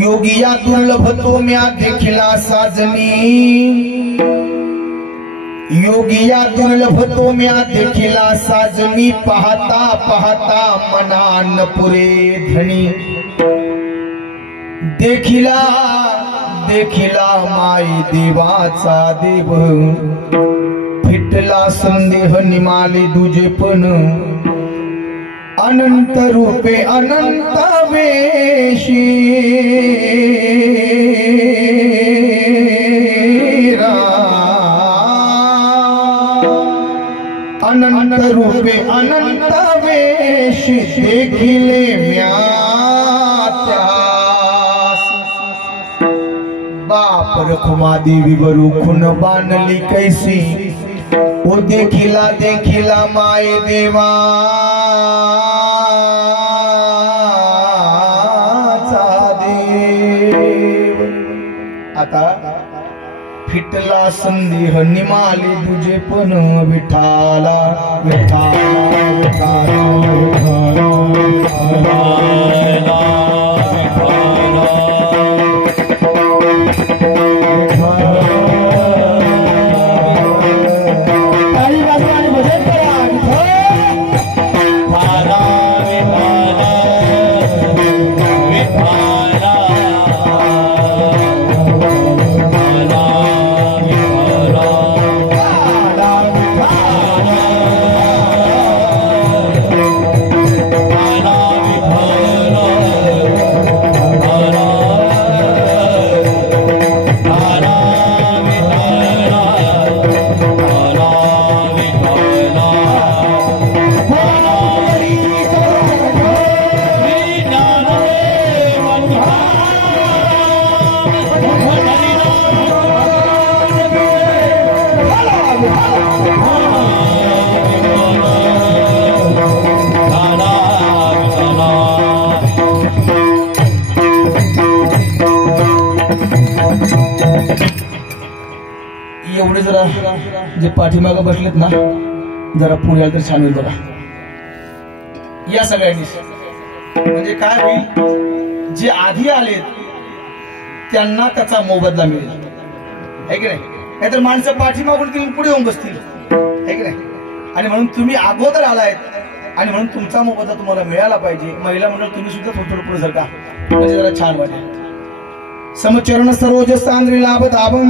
योगिया दुर्लभ तो म्या देखिला साजनी, योगिया दुर्लभ तो म्या देखिला साजनी, पाहता पाहता मना न पुरे धनी, देखिला देखिला माई देवाचा देव, फिटला संदेह निमाले दुजेपण, अनंत रूपे अनंत वेशी, अनंत रूपे अनंत वेशी, देखिले म्या त्यास, बाप रखुमा देवी बरू खुन बानली कैसी, ओ देखिला देखिला माय देवा आता फिटला संदेह निमाले तुझे पण विठाला विठाला विठाला एवढे जरा जे पाठीमागे बसलेत ना, जरा पुढे आलं तर छान होईल बघा. या सगळ्यांनी म्हणजे काय होईल, जे आधी आलेत त्यांना त्याचा मोबदला मिळेल, है की नाही? नाहीतर माणसं पाठीमागून पुढे येऊन बसतील, है की नाही? आणि म्हणून तुम्ही अगोदर आलायत आणि म्हणून तुमचा मोबदला तुम्हाला मिळाला पाहिजे. महिला मंडळ तुम्ही सुद्धा थोडं पुढे सरका, म्हणजे जरा छान वाटेल. समचरण सरोज सांद्री लाभ दाभं,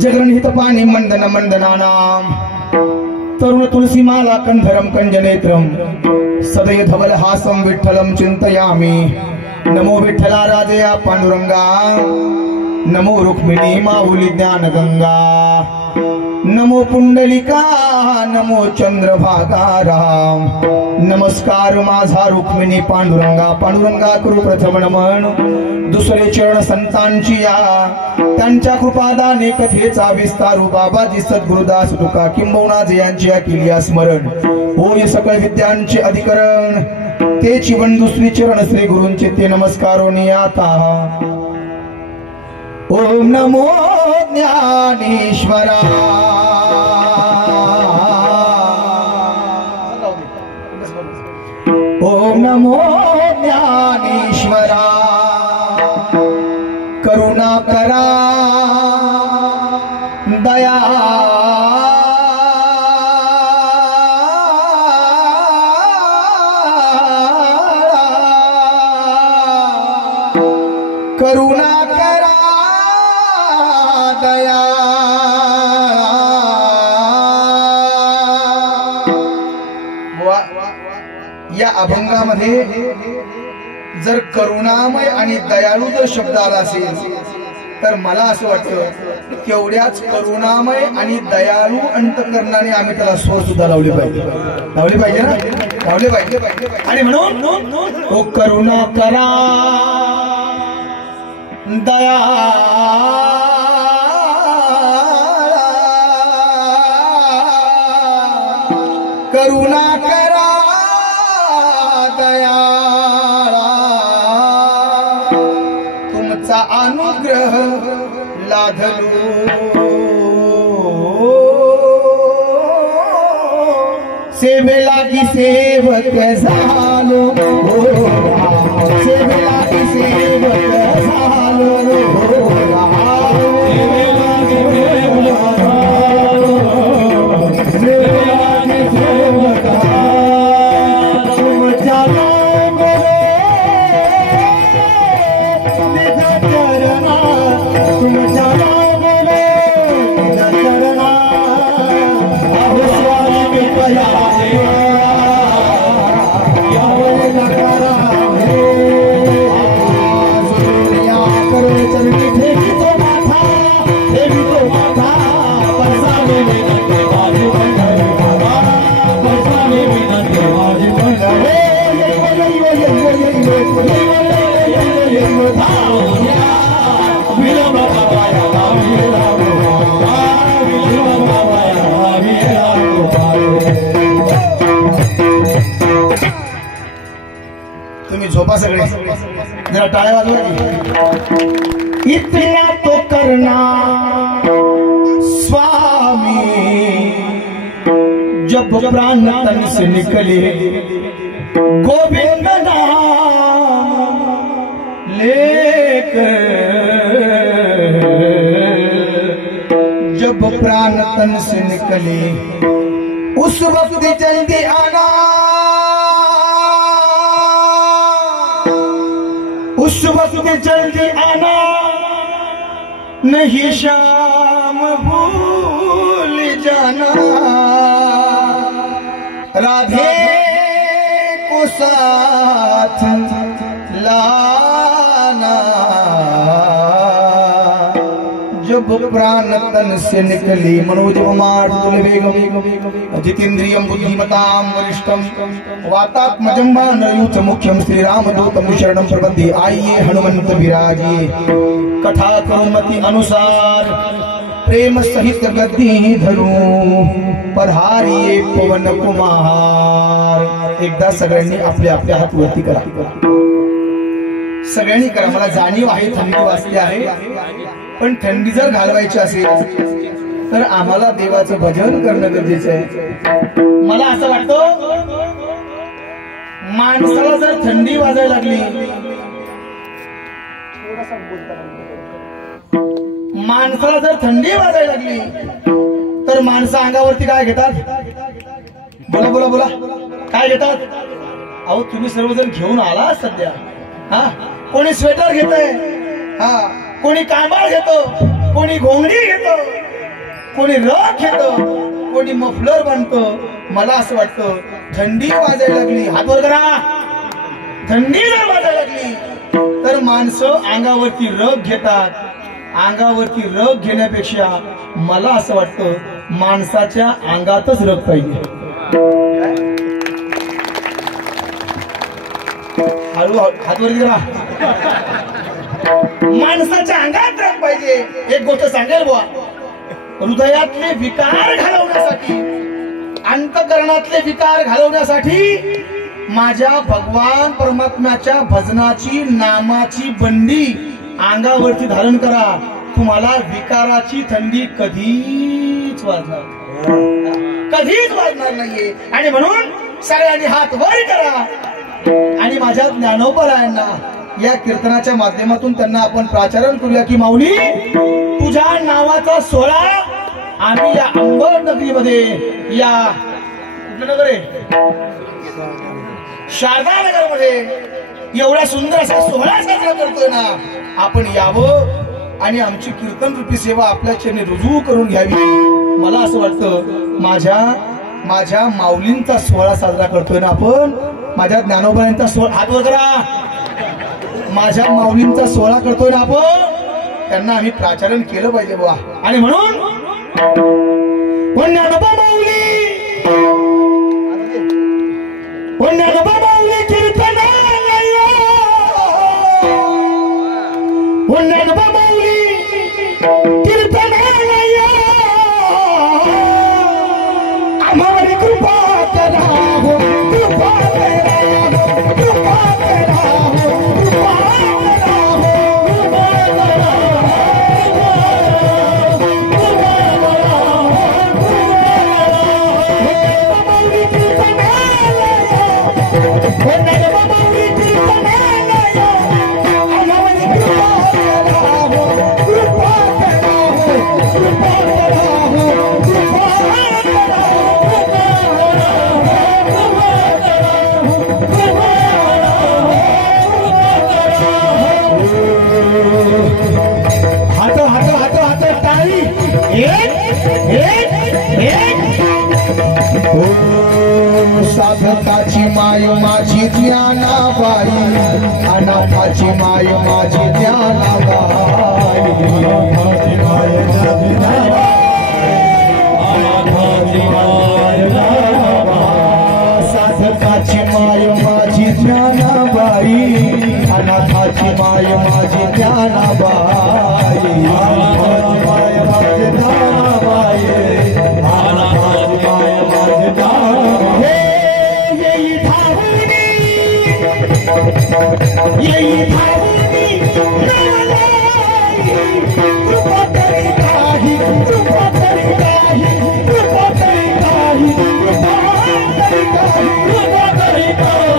जगरण हित पाणी मंदन मंदनानाम, तरुण तुलसी माला कंधरम कंजनेत्रम, सदैव धवल हासम विठ्ठलम चिंतयामि. नमो विठ्ठला राजया पांडुरंगा, नमो रुक्मिणी माऊली ज्ञान गंगा, नमो पुंडलिका नमो चंद्रभागा राम. नमस्कार माझा रुक्मिणी पांडुरंगा, पांडुरंगा करू प्रथम नमन, दुसरे चरण संतांची या, त्यांच्या कृपादाने कथेचा विस्तारू. बाबाजी सद्गुरुदास तुका किंबहुना जयांची केली स्मरण, होय सकळ विद्यांचे अधिकरण, तेची बंधू श्री चरण श्री गुरूंचे ते नमस्कारोनी आता. ओम नमो ज्ञानेश्वरा, ओम नमो ज्ञानेश्वरा, करुणा करा दया करुणा करा दया या अभंगामध्ये जर करुणामय आणि दयाळू जर शब्द आला असेल तर मला असं वाटतं तेवढ्याच करुणामय आणि दयाळू अंतकरणाने आम्ही त्याला स्वर सुद्धा लावले पाहिजे ना लावले पाहिजे आणि म्हणून ओ करुणा करा दया करुणा करा दया तुमचा अनुग्रह लाधलो सेवेला की सेवक झालो सेवेला की सेवक झालो तुम्ही झोपा सगळे जरा टाळ्या वाजवा इतना तो करना स्वामी जब प्राण तन से निकले गोविंद नाम लेकर जब प्राण तन से निकले उस वक्त जल्दी आना उस वक्त जल्दी आना नहीं शाम भूल जाना राधे को साथ लाना जब प्राण तन से निकली मनोजवमार्तुल वेगम जितेन्द्रियं बुद्धिमतां वरिष्ठं वातात्मजं वानरयूथ मुख्यं श्रीरामदूतं शरणं प्रपद्ये आइए हनुमंत विराजिए कथा करुमति अनुसार प्रेम सहित गद्दी धरूं पधारिये पवन कुमार एकदा सगळ्यांनी आपल्या आपल्या हात वरती करा सगळ्यांनी करा मला जाणीव आहे थंडी वाजते आहे पण थंडी जर घालवायची असेल तर आम्हाला देवाचं भजन करणं गरजेचं आहे मला असं वाटतं माणसाला जर थंडी वाजायला लागली माणसाला जर थंडी वाजायला लागली तर माणसं अंगावरती काय घेतात बोला बोला बोला काय घेतात अहो तुम्ही सर्वजण घेऊन आला सध्या हा कोणी स्वेटर घेतय हा कोणी कांबाळ घेतो कोणी घोंगडी घेतो कोणी रग घेतो कोणी मफलर बांधतो मला असं वाटतं थंडी वाजायला लागली हात वर करा थंडी जर वाजायला लागली तर माणसं अंगावरती रग घेतात अंगावरती रग घेण्यापेक्षा मला असं वाटतं माणसाच्या अंगातच रग पाहिजे हळू हातवरती करा माणसाच्या अंगात रग पाहिजे एक गोष्ट सांगेल बुवा हृदयातले विकार घालवण्यासाठी अंतकरणातले विकार घालवण्यासाठी माझ्या भगवान परमात्म्याच्या भजनाची नामाची बंडी अंगावरती धारण करा तुम्हाला विकाराची थंडी कधीच वाजणार नाहीये आणि म्हणून सगळ्यांनी हात वर करा आणि माझ्या ज्ञानोबरायांना या कीर्तनाच्या माध्यमातून त्यांना आपण प्राचारण करूया की माऊली तुझ्या नावाचा सोहळा आम्ही या अंबड नगरीमध्ये या कुठलं नगर आहे शारदा नगर मध्ये एवढा सुंदर असा सोहळा साजरा करतोय ना आपण यावं आणि आमची कीर्तन रूपी सेवा आपल्या चरणी रुजू करून घ्यावी। मला असं वाटतं माझ्या माऊलींचा सोहळा साजरा करतोय ना आपण, माझ्या ज्ञानोबांचा सोहळा, हात वर करा, माझ्या माऊलींचा सोहळा करतोय ना आपण, त्यांना आम्ही प्राचारण केलं पाहिजे बुवा। आणि म्हणून ज्ञानोबा माऊली कीर्तनालया, ज्ञानोबा माऊली कीर्तनालया, आम्हावर कृपा करा हो, कृपा करा हो, कृपा करा हो, कृपा करा हो, कृपा करा साधकाची माय माझी ज्ञानाबाई, अनाथाची माय माझी ज्ञानाबाई, अनाथाची माय माझी ज्ञानाबाई, साधकाची माय माझी ज्ञानाबाई, अनाथाची माय माझी ज्ञानाबाई, अनाथाची माय माझी ज्ञानाबाई, अनाथाची माय माझी ज्ञानाबाई। यही भावनी कृपा करी काही, कृपा करी काही, कृपा करी काही, कृपा करी काही, कृपा करी काही,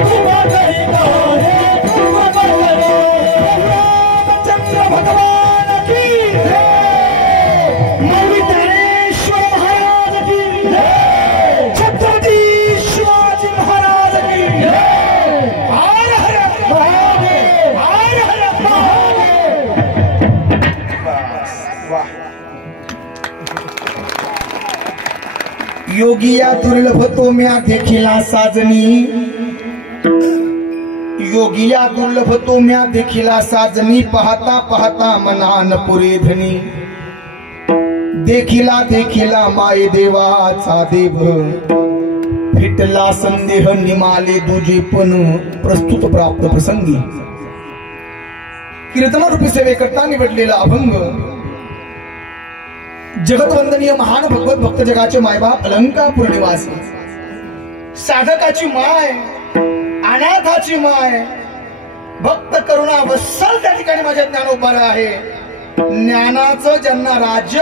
कृपा करी काही, कृपा करी रामचंद्र भगवान की मौली ज्ञानेश्वर महाराज की, छत्रपती शिवाजी महाराज की, योगिया दुर्लभ तो म्या देखिला साजनी, योगिया दुर्लभ तो म्या देखिला साजनी, पाहता पाहता मनान पुरे धनी, देखिला देखिला माय देवाचा देव, फिटला संदेह निमाले दुजे पण प्रस्तुत प्राप्त प्रसंगी। कीर्तन रूपी सेवे करता निवडलेला अभंग, जगतवंदनीय महान भगवत भक्त जगाचे मायबाप अलंकापूर निवासी, साधकाची माय, अनाथाची माय, भक्त करुणा वत्सल त्या ठिकाणी माझ्या ज्ञानोबा आहे। ज्ञानाचं ज्यांना राज्य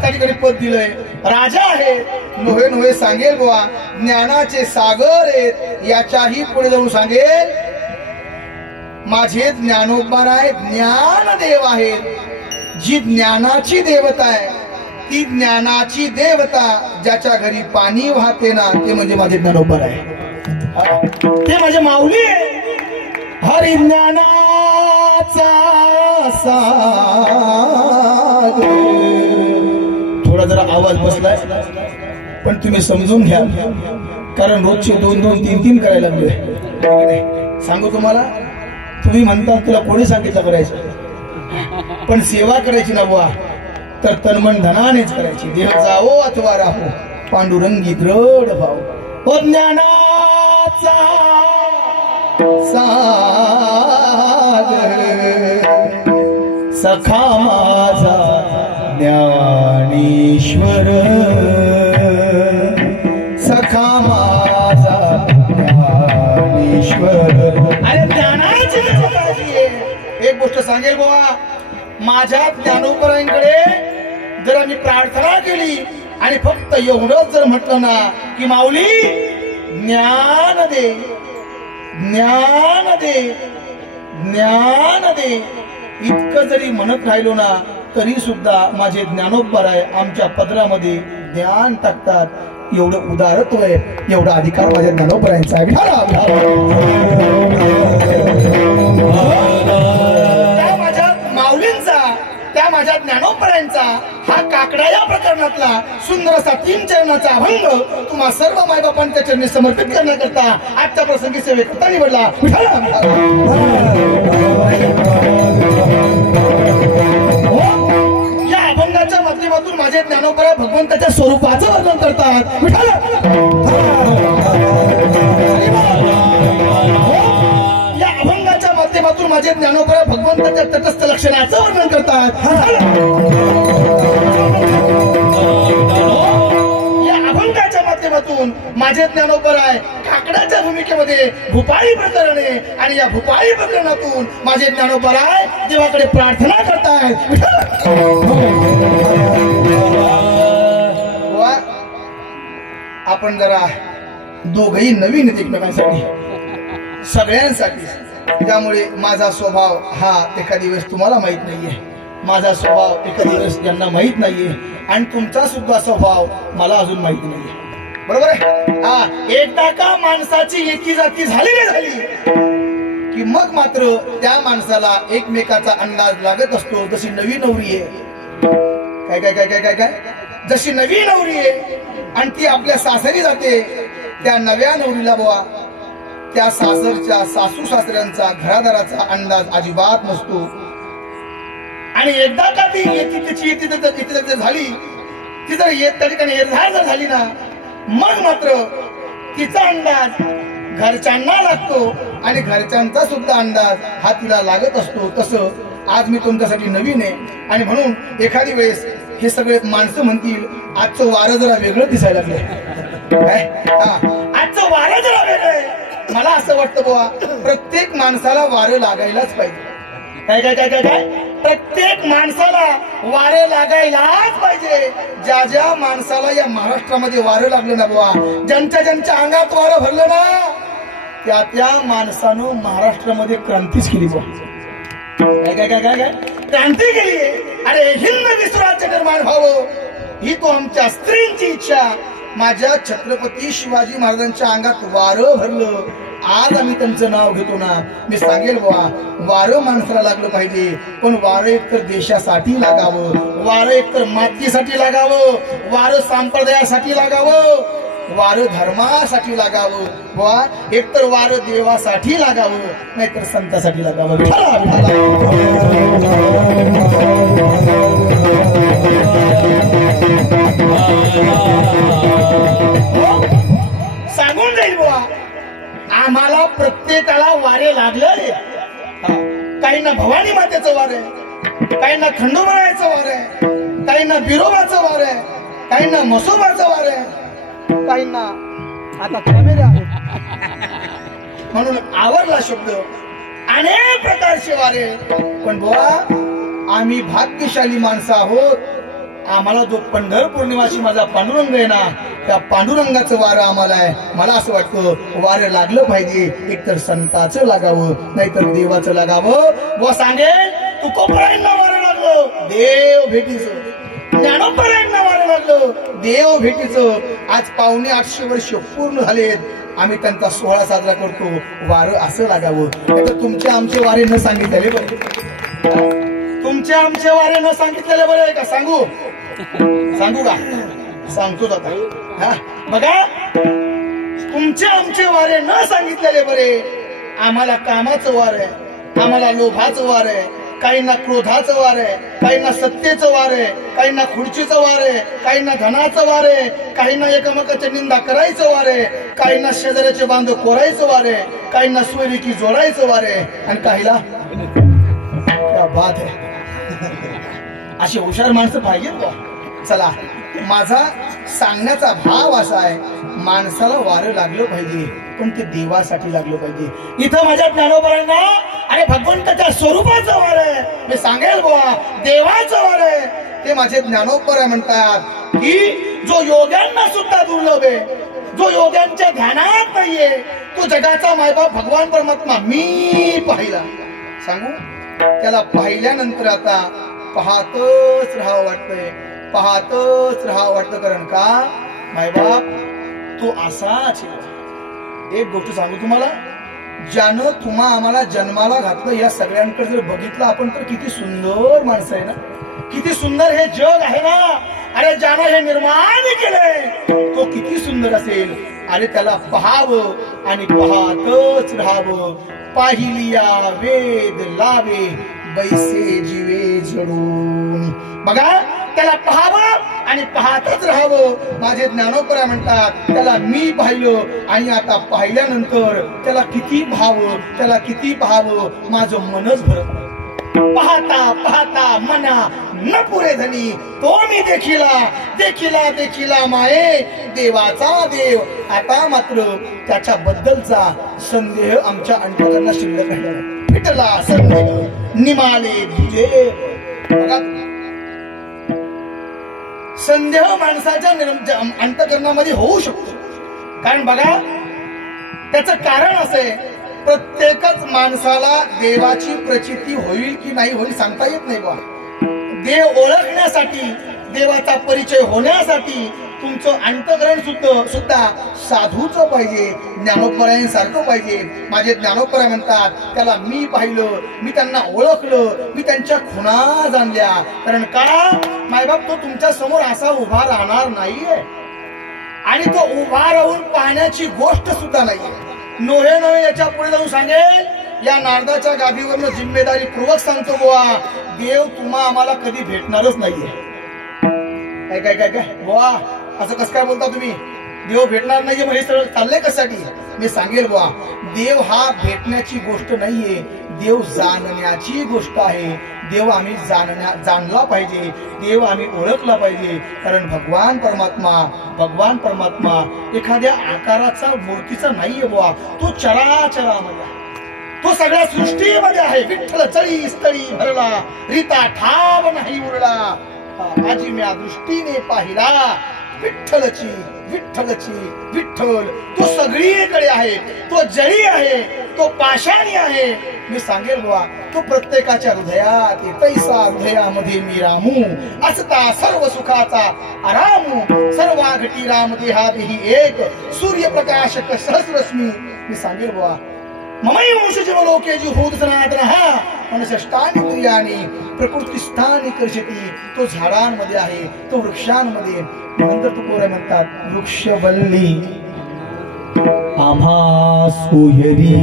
त्या ठिकाणी पद दिलंय, राजा आहे, नोहे नोहे सांगेल बुवा, ज्ञानाचे सागर आहेत, याच्याही पुढे जाऊन सांगेल माझे ज्ञानोबा आहे, ज्ञानदेव आहे। जी ज्ञानाची देवता आहे, ती ज्ञानाची देवता ज्याच्या घरी पाणी वाहते ना, ते म्हणजे माझे ज्ञानोबा आहे, ते माझे माऊली आहे। हरी ज्ञानाचा सागर, थोडा जरा आवाज बसलाय पण तुम्ही समजून घ्या, कारण रोजचे 2-2, 3-3 करायला लागले। सांगू तुम्हाला, तुम्ही म्हणता तुला कोणी सांगितलं करायचं, पण सेवा करायची ना बुवा तर तनमन धनानेच करायची, देह जावो अथवा राहो पांडुरंगी दृढ भाव। ओ ज्ञानाचा सागर सखा माझा ज्ञानेश्वर, सखा माझा ज्ञानेश्वर। अरे ज्ञानाची काळजी आहे। एक गोष्ट सांगेल बुवा, माझ्या ज्ञानोबरांकडे जर आम्ही प्रार्थना केली आणि फक्त एवढंच जर म्हटलं ना की माऊली ज्ञान दे, ज्ञान दे, ज्ञान दे, इतकं जरी म्हणत राहिलो ना तरी सुद्धा माझे ज्ञानोबा आहे आमच्या पदरामध्ये ज्ञान टाकतात। एवढं उदारत्व आहे, एवढा अधिकार माझ्या ज्ञानोबरांचा आहे। त्या माझ्या ज्ञानोबरायांचा हा काकडा या प्रकरणातला सुंदर असा 3 चरणाचा अभंग तुम्हा सर्व मायबापांच्या चरणी समर्पित करण्याकरता आजच्या प्रसंगी सेवेकरता निवडला. या अभंगाच्या माध्यमातून माझे ज्ञानोबराय भगवंताच्या स्वरूपाचं वर्णन करतात. या अभंगाच्या माध्यमातून माझे ज्ञानोबराय भगवंताच्या तटस्थ लक्षणाचं वर्णन करतात. या अभंगाच्या माध्यमातून माझे ज्ञानोबराय काकडाच्या भूमिकेमध्ये भूपाळी प्रकरणे आणि या भूपाळी प्रकरणातून माझे ज्ञानोबराय देवाकडे प्रार्थना करतायत. आपण जरा दोघही नवीन एकमेकांसाठी सगळ्यांसाठी, त्यामुळे माझा स्वभाव हा एखादी वेळेस तुम्हाला माहित नाहीये, माझा स्वभाव एखादी वेळेस त्यांना माहित नाहीये आणि तुमचा सुद्धा स्वभाव मला अजून माहित नाहीये. बरोबर आहे? हा, एकदा का माणसाची एकी जाती झाली की मग मात्र त्या माणसाला एकमेकाचा अंदाज लागत असतो. जशी नवी नवरी आहे, काय काय काय काय काय काय जशी नवी नवरी आहे आणि ती आपल्या सासरी जाते, त्या नव्या नवरीला बुवा त्या सासरच्या सासू सासऱ्यांचा घरादाराचा अंदाज अजिबात नसतो. आणि एकदा का ती येती झाली, ती जर त्या ठिकाणी येरझार झाली ना, मग मात्र तिचा अंदाज घरच्यांना लागतो आणि घरच्यांचा सुद्धा अंदाज हा तिला लागत असतो. तसं आज मी तुमच्यासाठी नवीन आहे आणि म्हणून एखादी वेळेस हे सगळे माणसं म्हणतील आजचं वारं जरा वेगळं दिसायला लागलंय. आजचं वारं जरा वेगळं आहे. मला असं वाटतं बुवा प्रत्येक माणसाला वारं लागायलाच पाहिजे. काय काय काय काय काय प्रत्येक माणसाला वारं लागायलाच पाहिजे. ज्या ज्या माणसाला या महाराष्ट्रामध्ये वारं लागलं ना बुवा, ज्यांच्या अंगात वारं भरलं ना, त्या माणसानं महाराष्ट्रामध्ये क्रांतीच केली बुवा. काय काय काय काय काय क्रांती केली. अरे हिंद विश्वराज्य निर्माण व्हावं ही तो आमच्या स्त्रींची इच्छा. माझ्या छत्रपती शिवाजी महाराजांच्या अंगात वारं भरलं. आज आम्ही त्यांचं नाव घेतो ना, मी सांगेल बुवा वारं माणसाला लागलं पाहिजे, पण वारं एकतर देशासाठी लागावं, वारं एकतर मातीसाठी लागावं, वारं संप्रदायासाठी लागावं, वारं धर्मासाठी लागावं. बुवा एकतर वारं देवासाठी लागावं, नाहीतर संतासाठी लागावं. सांगून जाईल बुवा आम्हाला प्रत्येकाला वारे लागले. काहींना भवानी मातेचं वार आहे, काहींना खंडोबारायचं वार आहे, काहींना बिरोबाचं वार आहे, काहींना मसोबाचं वार आहे, काहींना आता कॅमेरा म्हणून आवरला शब्द. अनेक प्रकारचे वारे. पण बुवा आम्ही भाग्यशाली माणसं आहोत. आम्हाला जो पंढरपूर निवासी माझा पांडुरंग आहे ना, त्या पांडुरंगाचं वारं आम्हाला आहे. मला असं वाटतं वारं लागलं पाहिजे, एकतर संताचं लागावं, नाहीतर देवाचं लागावं. व सांगेल तुकोबरायांना वारं लागलं देव भेटीचं, ज्ञानोबरायांना वारं लागलं देव भेटीचं. आज 750 वर्ष पूर्ण झालेत, आम्ही त्यांचा सोहळा साजरा करतो. वारं असं लागावं. तर तुमचे आमचे वारे न सांगितलेले बरे, तुमचे आमचे वारे न सांगितलेले बरे आहे का? सांगू का? सांगतो आता. बघा तुमचे आमचे वारे न सांगितलेले बरे. आम्हाला कामाचं वार आहे, आम्हाला लोभाचं वार आहे, काहींना क्रोधाचं वार आहे, काहींना सत्तेचं वार आहे, काहींना खुर्चीचं वार आहे, काहींना धनाचं वार आहे, काहींना एकमेकाची निंदा करायचं वार आहे, काहींना शेजाऱ्याचे बांध कोरायचं वार आहे, काहींना सोयरीकी जोडायचं वार आहे, आणि काहीला क्या बात आहे अशी हुशार माणसं पाहिजेत. चला माझा सांगण्याचा भाव असा आहे, माणसाला वारं लागलं पाहिजे, पण ते देवासाठी लागलं पाहिजे. इथं माझ्या ज्ञानोबरांना अरे भगवंताच्या स्वरूपाचं वार आहे. मी सांगेल बुवा देवाचं वार आहे. ते माझे ज्ञानोबर म्हणतात की जो योग्यांना सुद्धा दुर्लभ आहे, जो योग्यांच्या ध्यानात नाहीये, तो जगाचा मायबाप भगवान परमात्मा मी पाहिला. सांगू त्याला पाहिल्यानंतर आता पाहतच राहावं वाटतंय, पाहतच राहावं वाटतं. कारण का मायबाप तो असाच. एक गोष्ट सांगू तुम्हाला, ज्यानं तुम्हा आम्हाला जन्माला घातलं या सगळ्यांकडे जर बघितलं आपण तर किती सुंदर माणसं आहे ना. किती सुंदर हे जग आहे ना. अरे ज्यानं हे निर्माण केलंय तो किती सुंदर असेल. अरे त्याला पहावं आणि पाहतच राहावं. पाहिलिया वेद लावे बैसे जीवे जडून. बघा त्याला पाहावं आणि पाहतच राहावं. माझे ज्ञानोबा म्हणतात त्याला मी पाहिलं आणि आता पाहिल्यानंतर त्याला किती पाहावं, त्याला किती पाहावं, माझं मनच भरत नाही. पाहता पाहता मना न पुरे धनी तो मी देखिला देखिला देखिला माये देवाचा देव. आता मात्र त्याच्या बद्दलचा संदेह आमच्या अंतकरणात शिल्लक राहिला नाही. फिटला संदेह निमाले तुझे. बघा संदेह माणसाच्या अंतकरणामध्ये होऊ शकतो. कारण बघा त्याचं कारण असे, प्रत्येकच माणसाला देवाची प्रचिती होईल की नाही होईल सांगता येत नाही बा. देव ओळखण्यासाठी, देवाचा परिचय होण्यासाठी तुमचं अंतकरण सुद्धा साधूच पाहिजे, ज्ञानोबरायांसारखं पाहिजे. माझे ज्ञानोबराय म्हणतात त्याला मी पाहिलं, मी त्यांना ओळखलं, मी त्यांच्या खुणा जाणल्या. कारण का मायबाप तो तुमच्या समोर असा उभा राहणार नाहीये आणि तो उभा राहून पाहण्याची गोष्ट सुद्धा नाहीये. नोहे याच्या पुढे जाऊन सांगेल, या नारदाच्या गादीवरनं जिम्मेदारी पूर्वक सांगतो बुवा, देव तुम्हा आम्हाला कधी भेटणारच नाहीये. काय काय काय काय बुवा असं कसं काय बोलता तुम्ही, देव भेटणार नाहीये म्हणजे सरळ चाललंय कशासाठी. मी सांगेल बुवा, देव हा भेटण्याची गोष्ट नाहीये, देव जाणण्याची गोष्ट आहे. देव आम्ही जाणला पाहिजे, देव आम्ही ओळखला पाहिजे. कारण भगवान परमात्मा एखाद्या आकाराचा मूर्तीचा नाहीये बुवा, तो चराचरामध्ये आहे, तो सगळ्या सृष्टीमध्ये आहे. विठ्ठल चळी स्थळी भरला, रीता ठाव नाही उरला, माझी म्या दृष्टीने पाहिला. विठ्ठलची विठ्ठलची विठ्ठल तो सगळीकडे आहे, तो जळी आहे, तो पाषाणी आहे. मी सांगेल बुवा, तो प्रत्येकाच्या हृदयात तैसा हृदयामध्ये मी रामू, असता सर्व सुखाचा आरामू. सर्वा घटी राम देहादेही एक, सूर्यप्रकाशक सहस्रश्मी. मी सांगेल बुवा, ममई वंश जीवलोके जुहूत सनातनः मनषष्टानिंद्रियाणि प्रकृतिस्थानि कर्षति. तो झाडांमध्ये आहे, तो वृक्षांमध्ये. नंतर तो पोरं म्हणतात वृक्षवल्ली आम्हा सोयरी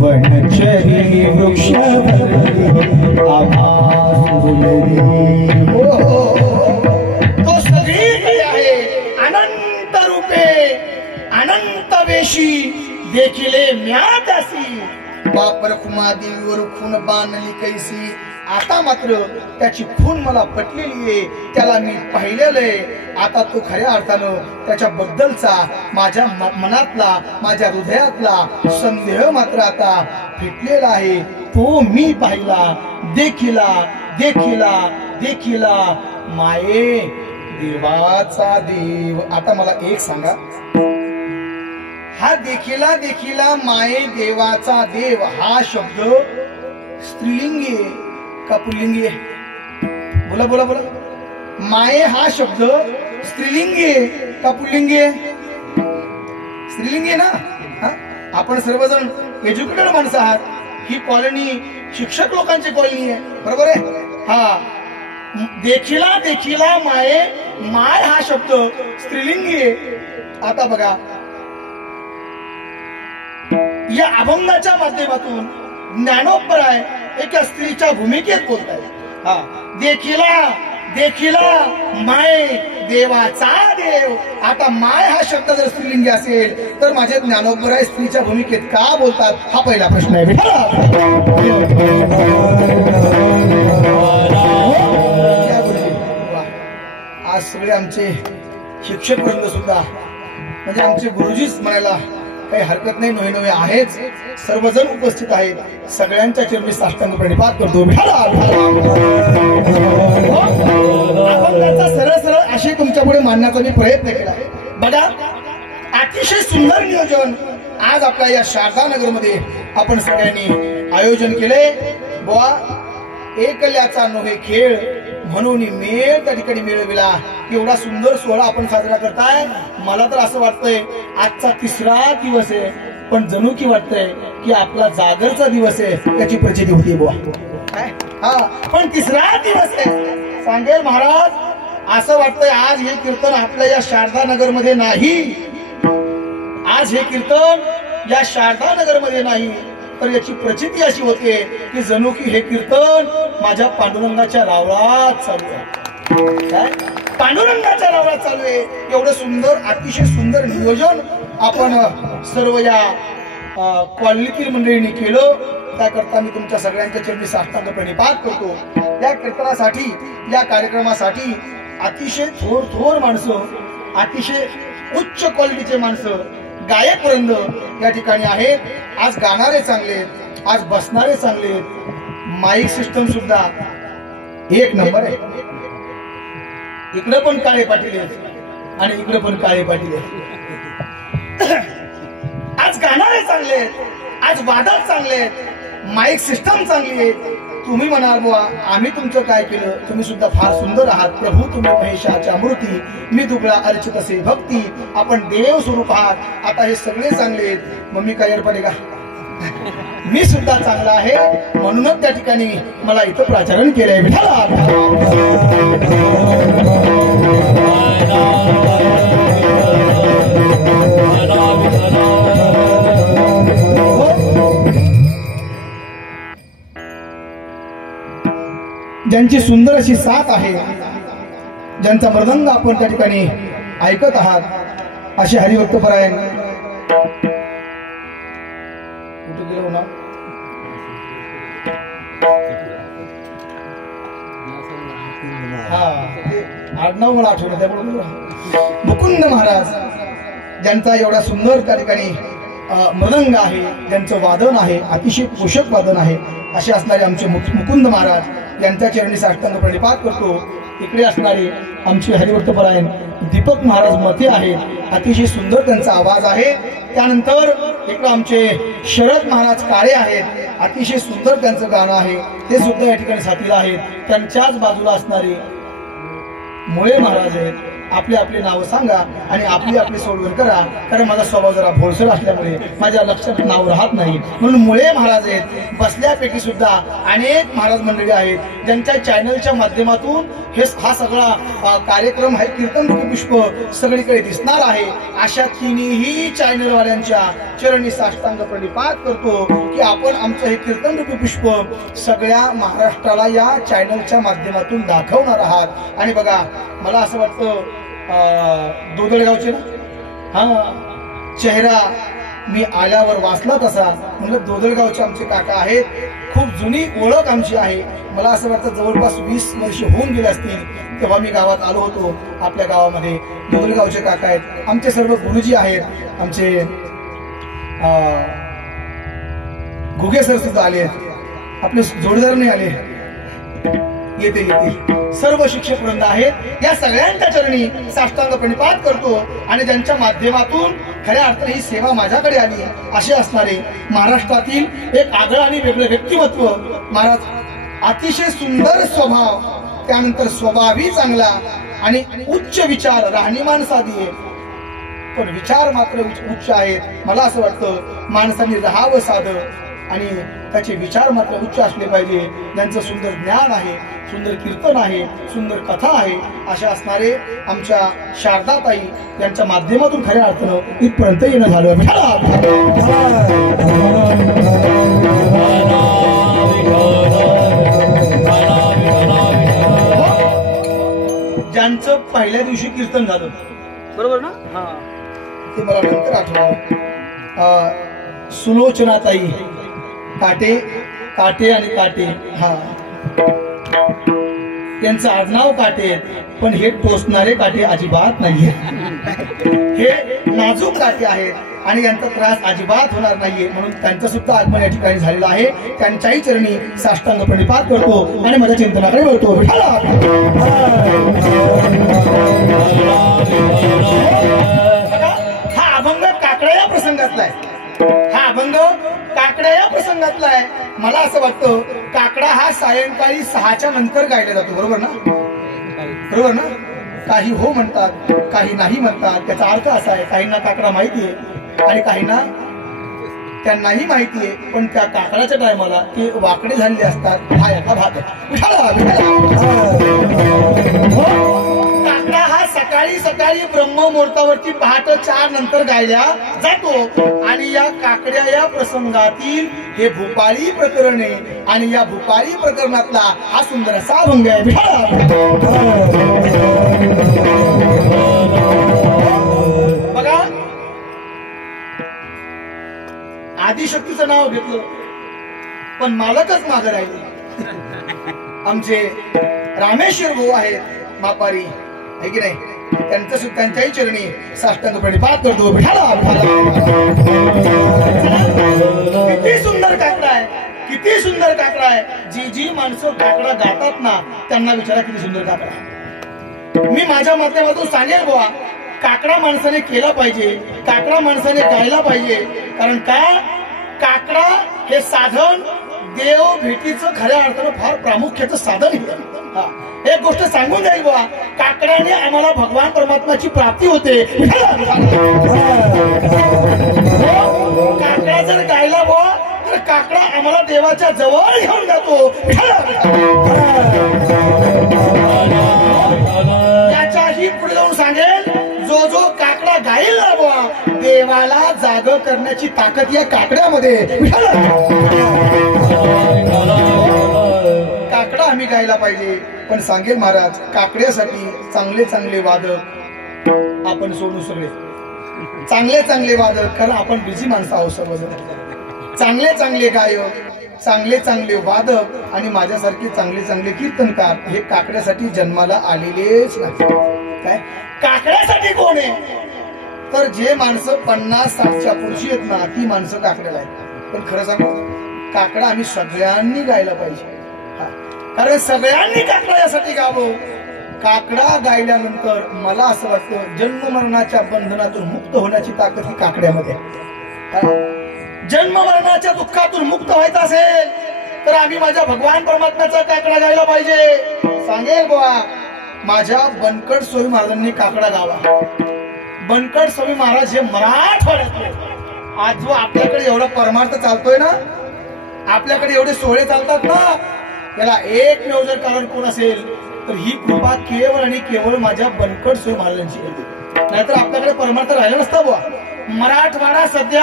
वनचरी वृक्षवल्ली आम्हा सोयरी. तो सगळीकडे आहे, अनंत रूपे अनंत वेशी देखिले म्यादासी. बापर खुमा देवीवर खून बांधली कैसी. आता मात्र त्याची खून मला पटलेली आहे, त्याला मी पाहिलेलं आहे. आता तो खऱ्या अर्थानं त्याच्या बद्दलचा माझ्या मनातला, माझ्या हृदयातला संदेह मात्र आता फिटलेला आहे. तो मी पाहिला, देखिला देखिला देखिला माये देवाचा देव. आता मला एक सांगा, हा देखिला देखिला माये देवाचा देव हा शब्द स्त्रीलिंगी आहे का पुल्लिंगी आहे? बोला बोला बोला. माये हा शब्द स्त्रीलिंगी आहे का पुल्लिंगी आहे? स्त्रीलिंगी आहे ना. आपण सर्वजण एज्युकेटेड माणसं आहात. ही कॉलनी शिक्षक लोकांची कॉलनी आहे, बरोबर आहे. हा देखिला देखिला माये, माय हा शब्द स्त्रीलिंगी आहे. आता बघा, या अभंगाच्या माध्यमातून ज्ञानोबराय एका स्त्रीच्या भूमिकेत बोलताय. हा देखिला देखिला माय देवाचा देव. आता माय हा शब्द जर स्त्रीलिंगी असेल तर माझे ज्ञानोबराय स्त्रीच्या भूमिकेत का बोलतात, हा पहिला प्रश्न आहे. आज सगळे आमचे शिक्षक वृंद सुद्धा, म्हणजे आमचे गुरुजीच म्हणायला काही हरकत नाही, नवे नवे आहेच, सर्वजण उपस्थित आहेत. सगळ्यांच्या चरणी साष्टांग प्रणिपात करतो. अभंगाचा सरळ सरळ असे तुमच्या पुढे मांडण्याचा मी प्रयत्न केला आहे. बघा, अतिशय सुंदर नियोजन आज आपल्या या शारदा नगर मध्ये आपण सगळ्यांनी आयोजन केले. बुवा, एकल्याचा नव्हे खेळ म्हणून मेळ त्या ठिकाणी मिळविला. एवढा सुंदर सोहळा आपण साजरा करताय. मला तर असं वाटतंय आजचा 3रा दिवस आहे, पण जणू की वाटतंय की आपला जागरचा दिवस आहे, त्याची प्रचिती होती बुवा. हा, पण 3रा दिवस आहे. सांगेल महाराज, असं वाटतंय आज हे कीर्तन आपल्या या शारदा नगर मध्ये नाही, आज हे कीर्तन या शारदा नगर मध्ये नाही, तर याची प्रचिती अशी होते की जणू की हे कीर्तन माझ्या पांडुरंगाच्या रावळात चालू आहे. काय पांडुरंगाच्या रावळात चालू आहे. एवढं सुंदर, अतिशय सुंदर नियोजन आपण सर्व या कॉलनीतील मंडळींनी केलं. त्याकरता मी तुमच्या सगळ्यांच्या चरणी साष्टांग प्रणिपात करतो. या कीर्तनासाठी, या कार्यक्रमासाठी अतिशय थोर माणसं, अतिशय उच्च क्वालिटीचे माणसं, गायक वृंद या ठिकाणी आहेत. आज गाणारे चांगले, आज बसणारे चांगले, माईक सिस्टम सुद्धा एक नंबर आहे. इकडे पण काळे पाटील आहेत आणि इकडे पण काळे पाटील आहेत. आज गाणारे चांगले, आज वादक चांगले, माईक सिस्टम चांगली आहे. तुम्ही म्हणाल बुवा आम्ही तुमचं काय केलं, तुम्ही सुद्धा फार सुंदर आहात. प्रभू तुम्ही महेशाच्या मूर्ती, मी दुबळा अर्चित असे भक्ती, आपण देव स्वरूप आहात. आता हे सगळे चांगले आहेत, मग मी काय पडे का? मी सुद्धा चांगला आहे, म्हणूनच त्या ठिकाणी मला इथं प्राचारण केलंय. ज्यांची सुंदर अशी साथ आहे, ज्यांचा मृदंग आपण त्या ठिकाणी ऐकत आहात, असे हरिभक्तपरायण आडनाव मला आठवलं, त्यामुळे मुकुंद महाराज ज्यांचा एवढा सुंदर त्या ठिकाणी मृदंग आहे, ज्यांचं वादन आहे, अतिशय पोषक वादन आहे, असे असणारे आमचे मुकुंद महाराज यांच्या चरणी साष्टांग प्रणिपात करतो. इकडे असणारे आमचे हरिभक्तपरायण दीपक महाराज मते आहेत, अतिशय सुंदर त्यांचा आवाज आहे. त्यानंतर इकडे आमचे शरद महाराज काळे आहेत, अतिशय सुंदर त्यांचं गाणं आहे, ते सुद्धा या ठिकाणी साथीला आहेत. त्यांच्याच बाजूला असणारे मुळे महाराज आहेत. आपले आपले नाव सांगा आणि आपली आपली सोडवण करा, कारण माझा स्वभाव जरा भोळसर असल्यामुळे माझ्या लक्षात नाव राहत नाही, म्हणून मुळे महाराज आहेत. बसल्यापैकी सुद्धा अनेक महाराज मंडळी आहेत, ज्यांच्या चॅनलच्या माध्यमातून हा सगळा कार्यक्रम आहे कीर्तन रूपी पुष्प सगळीकडे दिसणार आहे. अशा तिन्ही चॅनलवाल्यांच्या चरणी साष्टांग प्रणिपात करतो की आपण आमचं हे कीर्तन रूपी पुष्प सगळ्या महाराष्ट्राला या चॅनलच्या माध्यमातून दाखवणार आहात. आणि बघा, मला असं वाटतं दोदळगावचे ना, हा चेहरा मी आल्यावर वाचला तसा, म्हणलं दोदळगावचे आमचे काका आहेत, खूप जुनी ओळख आमची आहे. मला असं वाटतं जवळपास 20 वर्ष होऊन गेले असतील तेव्हा मी गावात आलो होतो. आपल्या गावामध्ये दोदळगावचे काका आहेत, आमचे सर्व गुरुजी आहेत. आमचे घुगे सर सुद्धा आले आहेत, आपले जोडदार नाही आले, येते सर्व शिक्षक वृंद आहेत. या सगळ्यांच्या चरणी साष्टांग प्रणिपात करतो. आणि ज्यांच्या माध्यमातून खऱ्या अर्थाने ही सेवा माझ्याकडे आली, असे असणारे महाराष्ट्रातील एक आगळं आणि वेगळं व्यक्तिमत्व महाराज, अतिशय सुंदर स्वभाव, त्यानंतर स्वभावही चांगला आणि उच्च विचार, राहणीमान साधी आहे, पण विचार मात्र उच्च आहेत. मला असं वाटतं माणसांनी राहावं साधं आणि त्याचे विचार मात्र उच्च असले पाहिजे. ज्यांचं सुंदर ज्ञान आहे, सुंदर कीर्तन आहे, सुंदर कथा आहे, अशा असणारे आमच्या शारदाताई यांच्या माध्यमातून खऱ्या अर्थानं इथपर्यंत येणं झालं. ज्यांचं पहिल्या दिवशी कीर्तन झालं, बरोबर ना, हा, ते मला नंतर आठवलं. सुलोचनाताई काटे, काटे आणि काटे, हा, त्यांचं आडनाव काटे, पण हे टोचणारे काटे अजिबात नाहीये. हे नाजूक काटे आहेत आणि यांचा त्रास अजिबात होणार नाहीये, म्हणून त्यांचं सुद्धा आगमन या ठिकाणी झालेलं आहे. त्यांच्याही चरणी साष्टांग प्रणिपात करतो आणि माझ्या चिंतनाकडे वळतो. हा अभंग काकडा या प्रसंगातला आहे, हा अभंग काकडा या प्रसंगातला आहे. मला असं वाटतं काकडा हा सायंकाळी 6च्या नंतर गायला जातो, बरोबर ना, बरोबर ना. काही हो म्हणतात, काही नाही म्हणतात. त्याचा अर्थ असा आहे, काहींना काकडा माहितीये आणि काहींना त्यांनाही माहितीये, पण त्या काकडाच्या टायमाला ते वाकडे झालेले असतात. हा याचा भाग आहे. सकाळी ब्रह्ममुहूर्तावरती पहाटे 4 नंतर गायल्या जातो आणि या काकड्या या प्रसंगातील हे भूपाळी प्रकरण आहे आणि या भूपाळी प्रकरणातला हा सुंदर असा अभंग आहे. बघा आदिशक्तीचं नाव घेतलं पण मालकच मागे राहिले. आमचे रामेश्वर भाऊ आहेत मापारी आहे की नाही, त्यांच्याही चरणी साष्टांग प्रणिपात करतो. किती सुंदर काकडा आहे, किती सुंदर काकडा आहे. जी जी माणसं काकडा गातात ना त्यांना विचारा किती सुंदर काकडा. मी माझ्या माध्यमातून सांगेल बुवा, काकडा माणसाने केला पाहिजे, काकडा माणसाने गायला पाहिजे. कारण का काकडा हे साधन देव भेटीचं खऱ्या अर्थानं फार प्रामुख्याचं साधन आहे. एक गोष्ट सांगून जाईल बुवा, काकड्याने आम्हाला भगवान परमात्म्याची प्राप्ती होते. काकडा जर गायला बुवा तर काकडा आम्हाला देवाच्या जवळ घेऊन जातो. याच्याही पुढे जाऊन सांगेल, जो जो काकडा गाईल ना बुवा देवाला जाग करण्याची ताकद या काकड्यामध्ये. काकडा आम्ही गायला पाहिजे. पण सांगेल महाराज, काकड्यासाठी चांगले चांगले वादक आपण सोडू सगळे, चांगले चांगले वादक, कारण आपण बिझी माणसं आहोत सर्वजण. चांगले चांगले गायक, चांगले चांगले वादक आणि माझ्यासारखे चांगले चांगले कीर्तनकार हे काकड्यासाठी जन्माला आलेलेच नाही. काय काकड्यासाठी कोण आहे तर जे माणसं 50-60च्या पुढची आहेत ना ती माणसं काकड्याला आहेत. पण खरं सांगू, काकडा आम्ही सगळ्यांनी गायला पाहिजे. कारण सगळ्यांनी काकडा यासाठी गावं. काकडा गायल्यानंतर मला असं वाटतं जन्म मरणाच्या बंधनातून मुक्त होण्याची ताकद ही काकड्यामध्ये. जन्म मरणाच्या दुःखातून मुक्त व्हायचं असेल तर आम्ही माझ्या भगवान परमात्म्याचा काकडा गायला पाहिजे. सांगेल बुवा, माझ्या बनकट स्वामी महाराजांनी काकडा गावा. बनकट स्वामी महाराज हे मराठवाड्यातले. आज जो आपल्याकडे एवढा परमार्थ चालतोय ना, आपल्याकडे एवढे सोहळे चालतात ना, याला एकमेव जर कारण कोण असेल तर ही कृपा केवळ आणि केवळ माझ्या बनकट स्वामी महाराजांची. नाहीतर आपल्याकडे परमार्थ राहिला नसता बुवा. मराठवाडा सध्या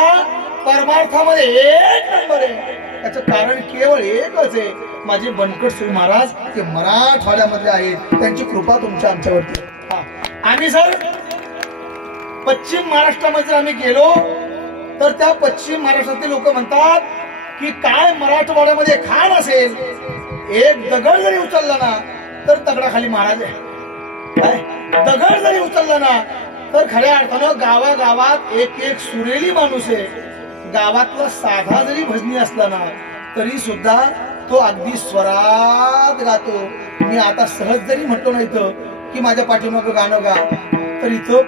परमार्थामध्ये 1 नंबर आहे. त्याचं कारण केवळ एकच आहे, माझे बनकट स्वामी महाराज ते मराठवाड्यामध्ये आहेत. त्यांची कृपा तुमच्या आमच्यावरती. आम्ही जर पश्चिम महाराष्ट्रामध्ये जर आम्ही गेलो तर त्या पश्चिम महाराष्ट्रातील लोक म्हणतात की काय मराठवाड्यामध्ये खाण असेल, एक दगड जरी उचलला ना तर तगडाखाली महाराज आहे. काय दगड जरी उचलला ना तर खऱ्या अर्थानं गावागावात एक एक सुरेली माणूस आहे. गावातला साधा जरी भजनी असला ना तरी सुद्धा तो अगदी स्वरात गातो. मी आता सहज जरी म्हटलो नाही तर की माझ्या पाठीमागं गाणं गा तर इथं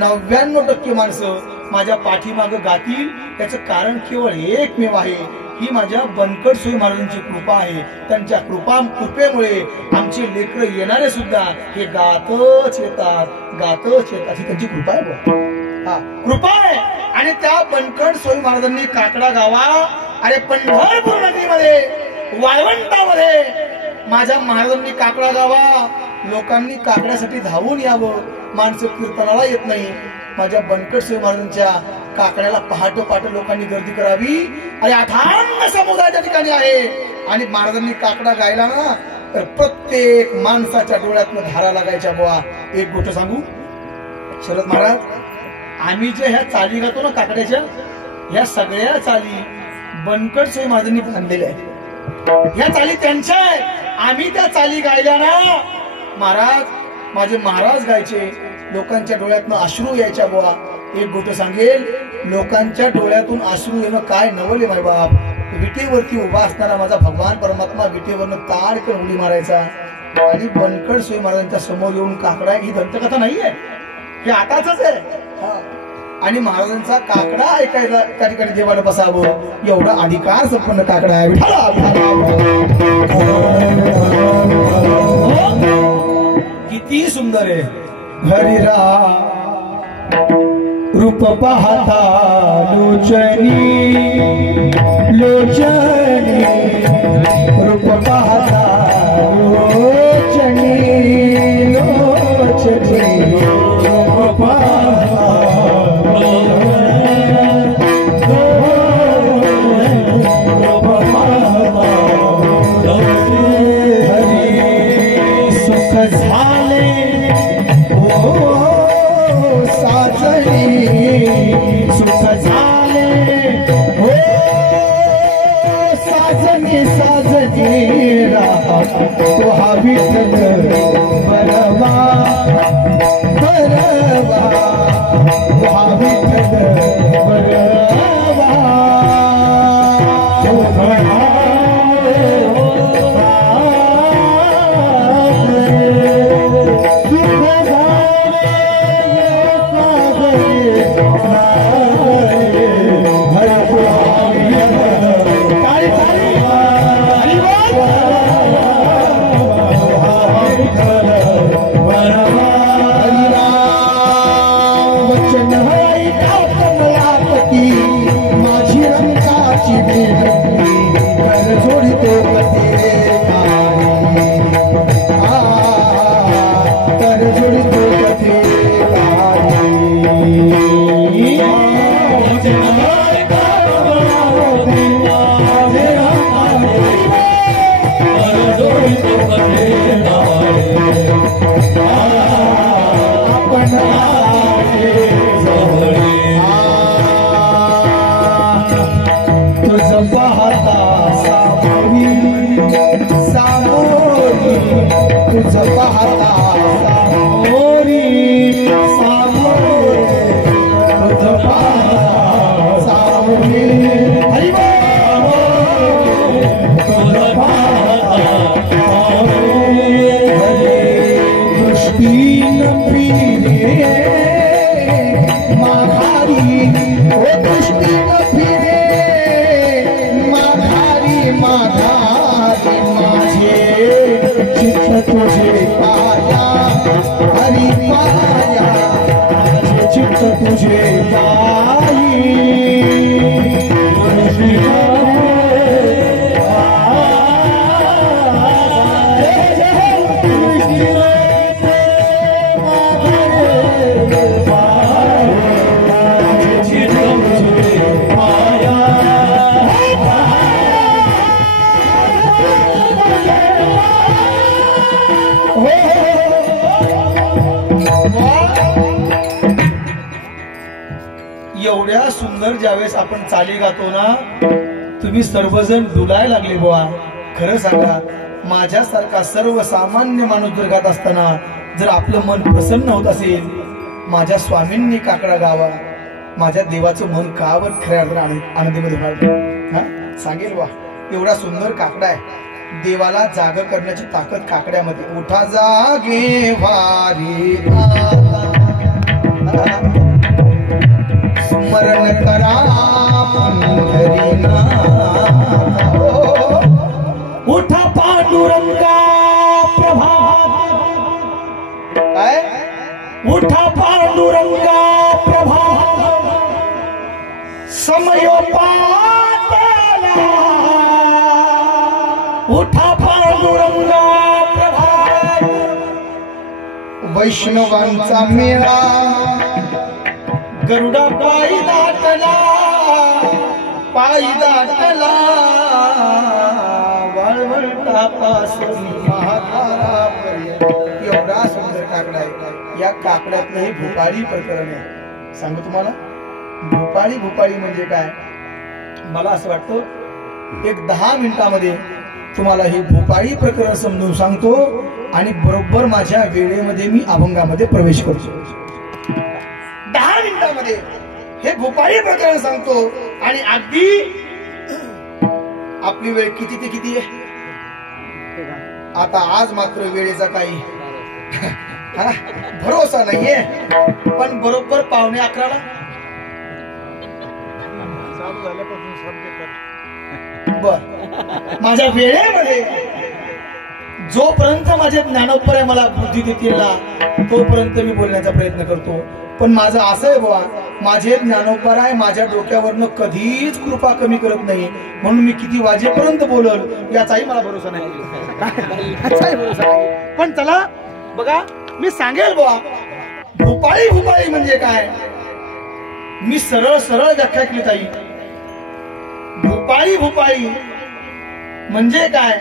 99% माणसं माझ्या पाठीमागं गातील. त्याचं कारण केवळ एकमेव आहे, ही माझ्या बनकट स्वामी महाराजांची कृपा आहे. त्यांच्या कृपेमुळे आमचे लेकर येणारे सुद्धा हे गातच येतात, गातच येतात. ही त्यांची कृपा आहे. हा कृपा आहे. आणि त्या बनकट स्वामी महाराजांनी काकडा गावा. अरे पंढरपूर नदीमध्ये वाळवंटामध्ये माझ्या महाराजांनी काकडा गावा. लोकांनी काकड्यासाठी धावून यावं. माणसं कीर्तनाला येत नाही. माझ्या बनकट स्वामी महाराजांच्या काकड्याला पहाटे पहाटे लोकांनी गर्दी करावी. अरे अथांग समुद्राच्या ठिकाणी आहे आणि महाराजांनी काकडा गायला ना तर प्रत्येक माणसाच्या डोळ्यातनं धारा लागायच्या. बुवा एक गोष्ट सांगू शरद महाराज, आम्ही जे ह्या चाली गातो ना काकड्याच्या, ह्या सगळ्या चाली बनकट स्वामी महाराजांनी बांधलेल्या आहेत. ह्या चाली त्यांच्या आहेत. आम्ही त्या चाली गायल्या ना महाराज, माझे महाराज गायचे, लोकांच्या डोळ्यातनं अश्रू यायच्या. बुवा एक गोष्ट सांगेल, लोकांच्या डोळ्यातून अश्रू येणं काय नवले माय बाप. विटेवरती उभा असणारा माझा भगवान परमात्मा विटेवरनं ताडकन उडी मारायचा आणि बनकट स्वामी महाराजांच्या समोर येऊन काकडा. ही दंतकथा नाहीये, हे आताच आहे. आणि महाराजांचा काकडा ऐकायला त्या ठिकाणी देवाला बसावं एवढा अधिकार संपन्न काकडा आहे. किती सुंदर आहे. हरिरा रूप पाहता लोचनी, लोचनी रूप पाहता लोचनी, लोचनी हा विठ्ठल बरवा बरवा हा विठ्ठल बरवा एवढ्या सुंदर ज्यावेळेस आपण चाली गातो ना, तुम्ही सर्वजण डुलाय लागले बुवा. खरं सांगा, माझ्यासारखा सर्वसामान्य माणूस जर गात असताना जर आपलं मन प्रसन्न होत असेल, माझ्या स्वामींनी काकडा गावा, माझ्या देवाचं मन का बर खऱ्या आनंदीमध्ये व्हावं. सांगेल वा, एवढा सुंदर काकडा आहे. देवाला जाग करण्याची ताकद काकड्यामध्ये. उठा जागे वारी स्मरण करा उठा पांडुरंगा प्रभात. काय? उठा पांडुरंगा प्रभात समयोपाताला. उठा पांडुरंगा प्रभात. वैष्णवांचा मेळा गरुडा पायी दाटला, पायी दाटला वळवळटापासून महाद्वारापर्यंत. एवढा सुंदर काकडा आहे. या काकड्यातलंही भूपाळी प्रकरण आहे. सांगू तुम्हाला, भूपाळी म्हणजे काय. मला असं वाटतं एक 10 मिनिटामध्ये तुम्हाला हे भूपाळी प्रकरण समजून सांगतो आणि बरोबर माझ्या वेळेमध्ये मी अभंगामध्ये प्रवेश करतो. 10 मिनिटांमध्ये हे भूपाळी प्रकरण सांगतो आणि अगदी आपली वेळ किती ते किती आहे. आता आज मात्र वेळेचा काही भरोसा नाहीये, पण बरोबर 11:15 चालू झाल्यापासून बर माझ्या वेळेमध्ये जोपर्यंत माझे ज्ञानोपर मला बुद्धी देतील ना, तोपर्यंत मी बोलण्याचा प्रयत्न करतो. पण माझं असं आहे बुवा, माझे ज्ञानोपर आहे, माझ्या डोक्यावरनं कधीच कृपा कमी करत नाही. म्हणून मी किती वाजेपर्यंत बोलल याचाही मला भरोसा नाही. पण चला बघा, मी सांगेल बुवा, भूपाळी म्हणजे काय. मी सरळ सरळ व्याख्या केली ताई. भूपाळी म्हणजे काय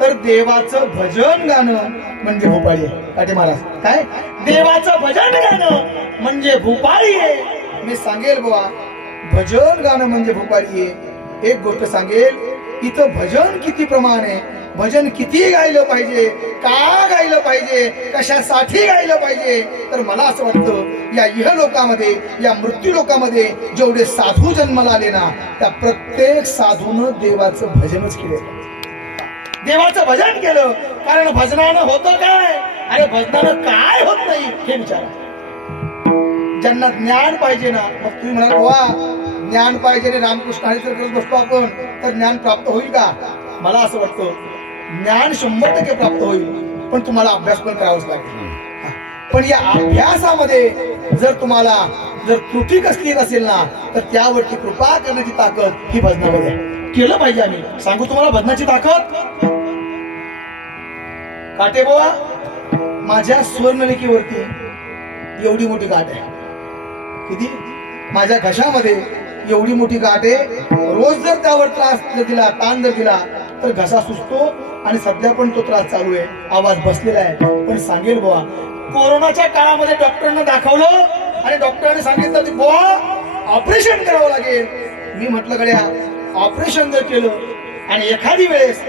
तर देवाचं भजन गाणं म्हणजे भूपाळी आहे. काटे महाराज काय, देवाचं भजन गाणं म्हणजे भूपाळी आहे. मी सांगेल बुवा, भजन गाणं म्हणजे भूपाळी आहे. एक गोष्ट सांगेल, इथं भजन किती प्रमाण आहे भजन किती गायलं पाहिजे, का गायलं पाहिजे, कशासाठी गायलं पाहिजे, तर मला असं वाटतं या इहलोकामध्ये, या मृत्यू लोकामध्ये जेवढे साधू जन्माला आले ना, त्या प्रत्येक साधूनं देवाचं भजनच केलं, देवाचं भजन केलं. कारण भजनानं होतं काय, अरे भजनानं काय होत नाही हे विचारा. ज्यांना ज्ञान पाहिजे ना, मग तुम्ही म्हणाल वा ज्ञान पाहिजे रे, रामकृष्ण हरी करत बसतो आपण तर ज्ञान प्राप्त होईल का? मला असं वाटतं ज्ञान 100% प्राप्त होईल, पण तुम्हाला अभ्यास पण करावाच लागेल. पण या अभ्यासामध्ये जर तुम्हाला जर त्रुटी कसली असेल ना, तर त्यावरती कृपा करण्याची ताकद ही भजनामध्ये केलं पाहिजे. आम्ही सांगू तुम्हाला भजनाची ताकद. काटे बुवा, माझ्या स्वर्णलेखीवरती एवढी मोठी गाठ आहे. किती? माझ्या घशामध्ये एवढी मोठी गाठ आहे. रोज जर त्यावर त्रास दिला, ताण जर दिला तर घसा सुचतो आणि सध्या पण तो त्रास चालू आहे, आवाज बसलेला आहे. पण सांगेल बुवा, कोरोनाच्या काळामध्ये डॉक्टरांना दाखवलं आणि डॉक्टरांनी सांगितलं की बुवा ऑपरेशन करावं लागेल. मी म्हटलं गड्या, ऑपरेशन जर केलं आणि एखादी वेळेस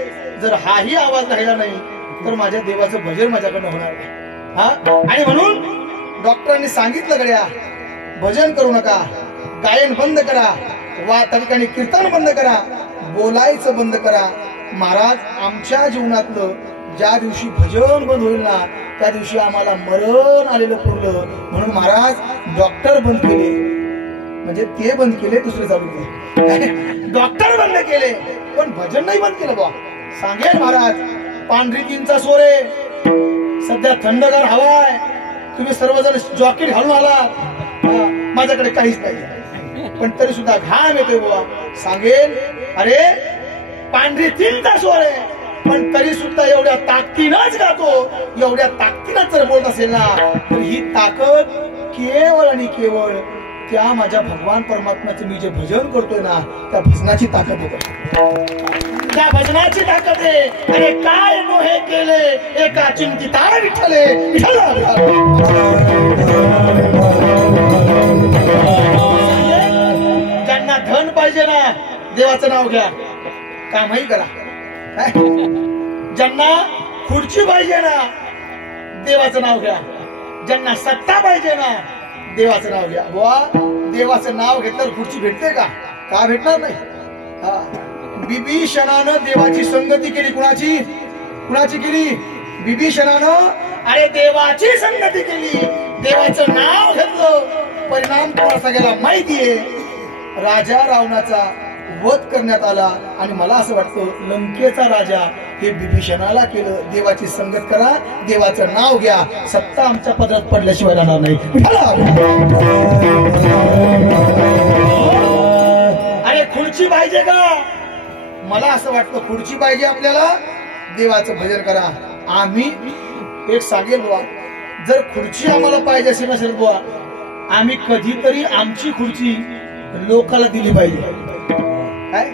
जर हाही आवाज राहिला नाही तर माझ्या देवाचं भजन माझ्याकडनं होणार नाही. हा, आणि म्हणून डॉक्टरांनी सांगितलं गड्या भजन करू नका, गायन बंद करा, वा त्या ठिकाणी कीर्तन बंद करा, बोलायचं बंद करा. महाराज, आमच्या जीवनातलं ज्या दिवशी भजन बंद होईल ना, त्या दिवशी आम्हाला मरण आलेलं पुरलं. म्हणून महाराज डॉक्टर बंद केले, म्हणजे ते बंद केले, दुसरे चालू केले. डॉक्टर बंद केले पण भजन नाही बंद केलं बा. सांगेल महाराज, पांढरी तीनचा स्वर आहे, सध्या थंडगार हवा आहे, तुम्ही सर्वजण जॉकेट घालून आलात, माझ्याकडे काहीच नाही, पण तरी सुद्धा घाम येतोय बुवा. सांगेल, अरे पांढरी तीनचा स्वर आहे, पण तरी सुद्धा एवढ्या ताकदीनच गातो, एवढ्या ताकदीनच जर बोलत असेल ना, तर ही ताकद केवळ आणि केवळ त्या माझ्या भगवान परमात्म्याचं मी जे भजन करतोय ना, त्या भजनाची ताकद आहे, त्या भजनाची ताकद आहे. अरे काय नोहे केले एका चिंतिता विठ्ठले, ज्यांना धन पाहिजे ना, देवाचं नाव घ्या, कामही करा. ज्यांना खुर्ची पाहिजे ना, देवाचं नाव घ्या. ज्यांना सत्ता पाहिजे ना, देवाचं नाव घ्या. बुवा, देवाचं नाव घेतल्यावर खुर्ची भेटते का? का भेटणार नाही? बिभीषणानं देवाची संगती केली. कुणाची? कुणाची केली? बिभीषणानं अरे देवाची संगती केली, देवाचं नाव घेतलं. परिणाम तुम्हाला सगळ्याला माहितीये, राजा रावणाचा वध करण्यात आला. आणि मला असं वाटतं लंकेचा राजा हे बिभीषणाला केलं, देवाची संगत करा, देवाचं नाव घ्या, सत्ता आमच्या पदरात पडल्याशिवाय राहणार नाही. अरे खुर्ची पाहिजे का? मला असं वाटतं खुर्ची पाहिजे आपल्याला, देवाचं भजन करा. आम्ही एक सांगेल बुवा, जर खुर्ची आम्हाला पाहिजे असेल नसेल बुवा, आम्ही कधीतरी आमची खुर्ची लोकाला दिली पाहिजे. काय?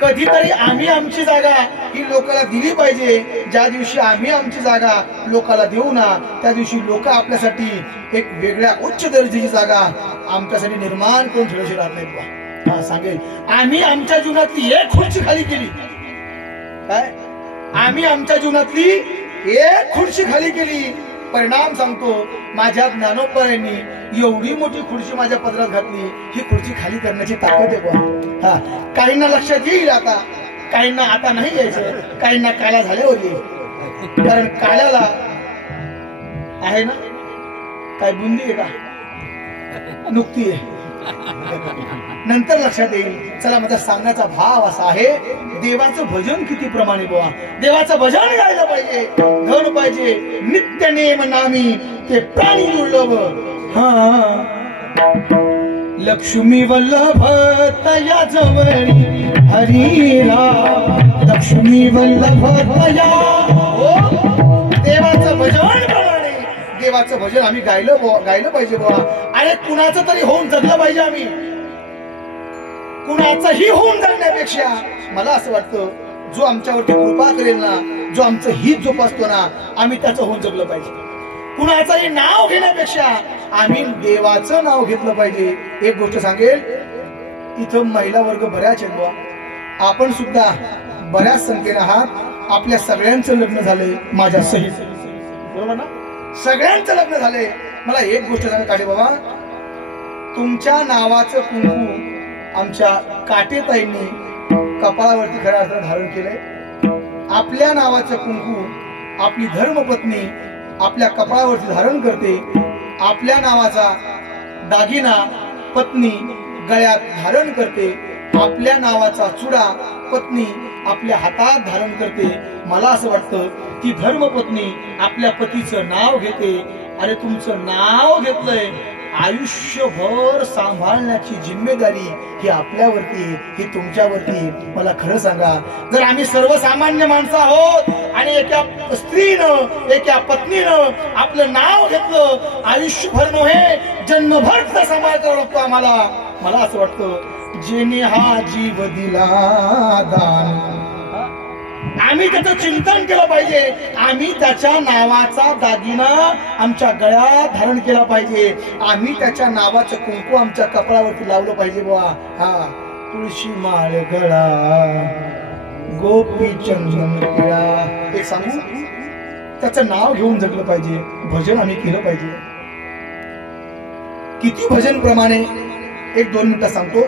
कधीतरी आम्ही आमची जागा ही लोकाला दिली पाहिजे. ज्या दिवशी आम्ही आमची जागा लोकाला देऊ ना, त्या दिवशी लोक आपल्यासाठी एक वेगळ्या उच्च दर्जाची जागा आमच्यासाठी निर्माण करून ठेवशी राहत नाहीत. हा, सांगेल, आम्ही आमच्या जीवनातली एक खुर्ची खाली केली. काय? आम्ही आमच्या जीवनातली एक खुर्ची खाली केली. परिणाम सांगतो, माझ्या ज्ञानोबरायांनी एवढी मोठी खुर्ची माझ्या पदरात घातली. ही खुर्ची खाली करण्याची ताकद आहे बुवा. हा, काहींना लक्षात येईल आता, काहींना आता नाही यायचं, काहींना काला झाल्यावर येईल. कारण काल्याला आहे ना काय बुंदी आहे का, नुकती आहे, नंतर लक्षात येईल. चला, माझा सांगण्याचा भाव असा आहे, देवाचं भजन किती प्रमाणे बुवा, देवाचं भजन गायला पाहिजे. धन पाहिजे, नित्य नेम नामी ते प्राणी दुर्लभ. लक्ष्मी वल्लभ तया जवळी हरीला, लक्ष्मी वल्लभ तया. देवाचं भजन प्रमाणे, देवाचं भजन आम्ही गायलं पाहिजे बुवा. अरे कुणाचं तरी होऊन जगलं पाहिजे आम्ही, कुणाचंही होऊन जगण्यापेक्षा मला असं वाटतं, जो आमच्यावरती कृपा करेल ना, जो आमचं हित जोपासतो ना, आम्ही त्याचं होऊन जगलं पाहिजे. कुणाचंही नाव घेण्यापेक्षा आम्ही देवाचं नाव घेतलं पाहिजे. एक गोष्ट सांगेल, इथं महिला वर्ग बऱ्याच आहेत बुवा, आपण सुद्धा बऱ्याच संख्येने आहात. आपल्या सगळ्यांचं लग्न झालंय माझ्या सहित, बरोबर ना? सगळ्यांचं लग्न झालंय. मला एक गोष्ट सांगा काळे बाबा, तुमच्या नावाचं कुंकू आमच्या काटेताईंनी कपाळावरती खऱ्या अर्थानं धारण केलंय. आपल्या नावाचं कुंकू आपली धर्मपत्नी आपल्या कपाळावरती धारण करते. आपल्या नावाचा दागिना पत्नी गळ्यात धारण करते. आपल्या नावाचा चुडा पत्नी आपल्या हातात धारण करते. मला असं वाटतं की धर्मपत्नी आपल्या पतीचं नाव घेते आणि तुमचं नाव घेतलंय आयुष्यभर सांभाळण्याची जिम्मेदारी ही आपल्यावरती, ही तुमच्यावरती. मला खरं सांगा, जर आम्ही सर्वसामान्य माणसं आहोत आणि एका स्त्रीनं एका पत्नीनं आपलं नाव घेतलं, आयुष्यभर नव्हे जन्मभर तिचा सांभाळ करावा लागतो आम्हाला. मला असं वाटतं जेने हा जीव दिला दान, आम्ही त्याचं चिंतन केलं पाहिजे. आम्ही त्याच्या नावाचा दागिना आमच्या गळ्यात धारण केला पाहिजे. आम्ही त्याच्या नावाचं कुंकू आमच्या कपाळावरती लावलं पाहिजे. बुवा हा तुळशी माळ गळा गोपी चंदन पिळा, एक सांगू, त्याचं नाव घेऊन जगलं पाहिजे. भजन आम्ही केलं पाहिजे. किती भजन प्रमाणे, एक 2 मिनिटं सांगतो.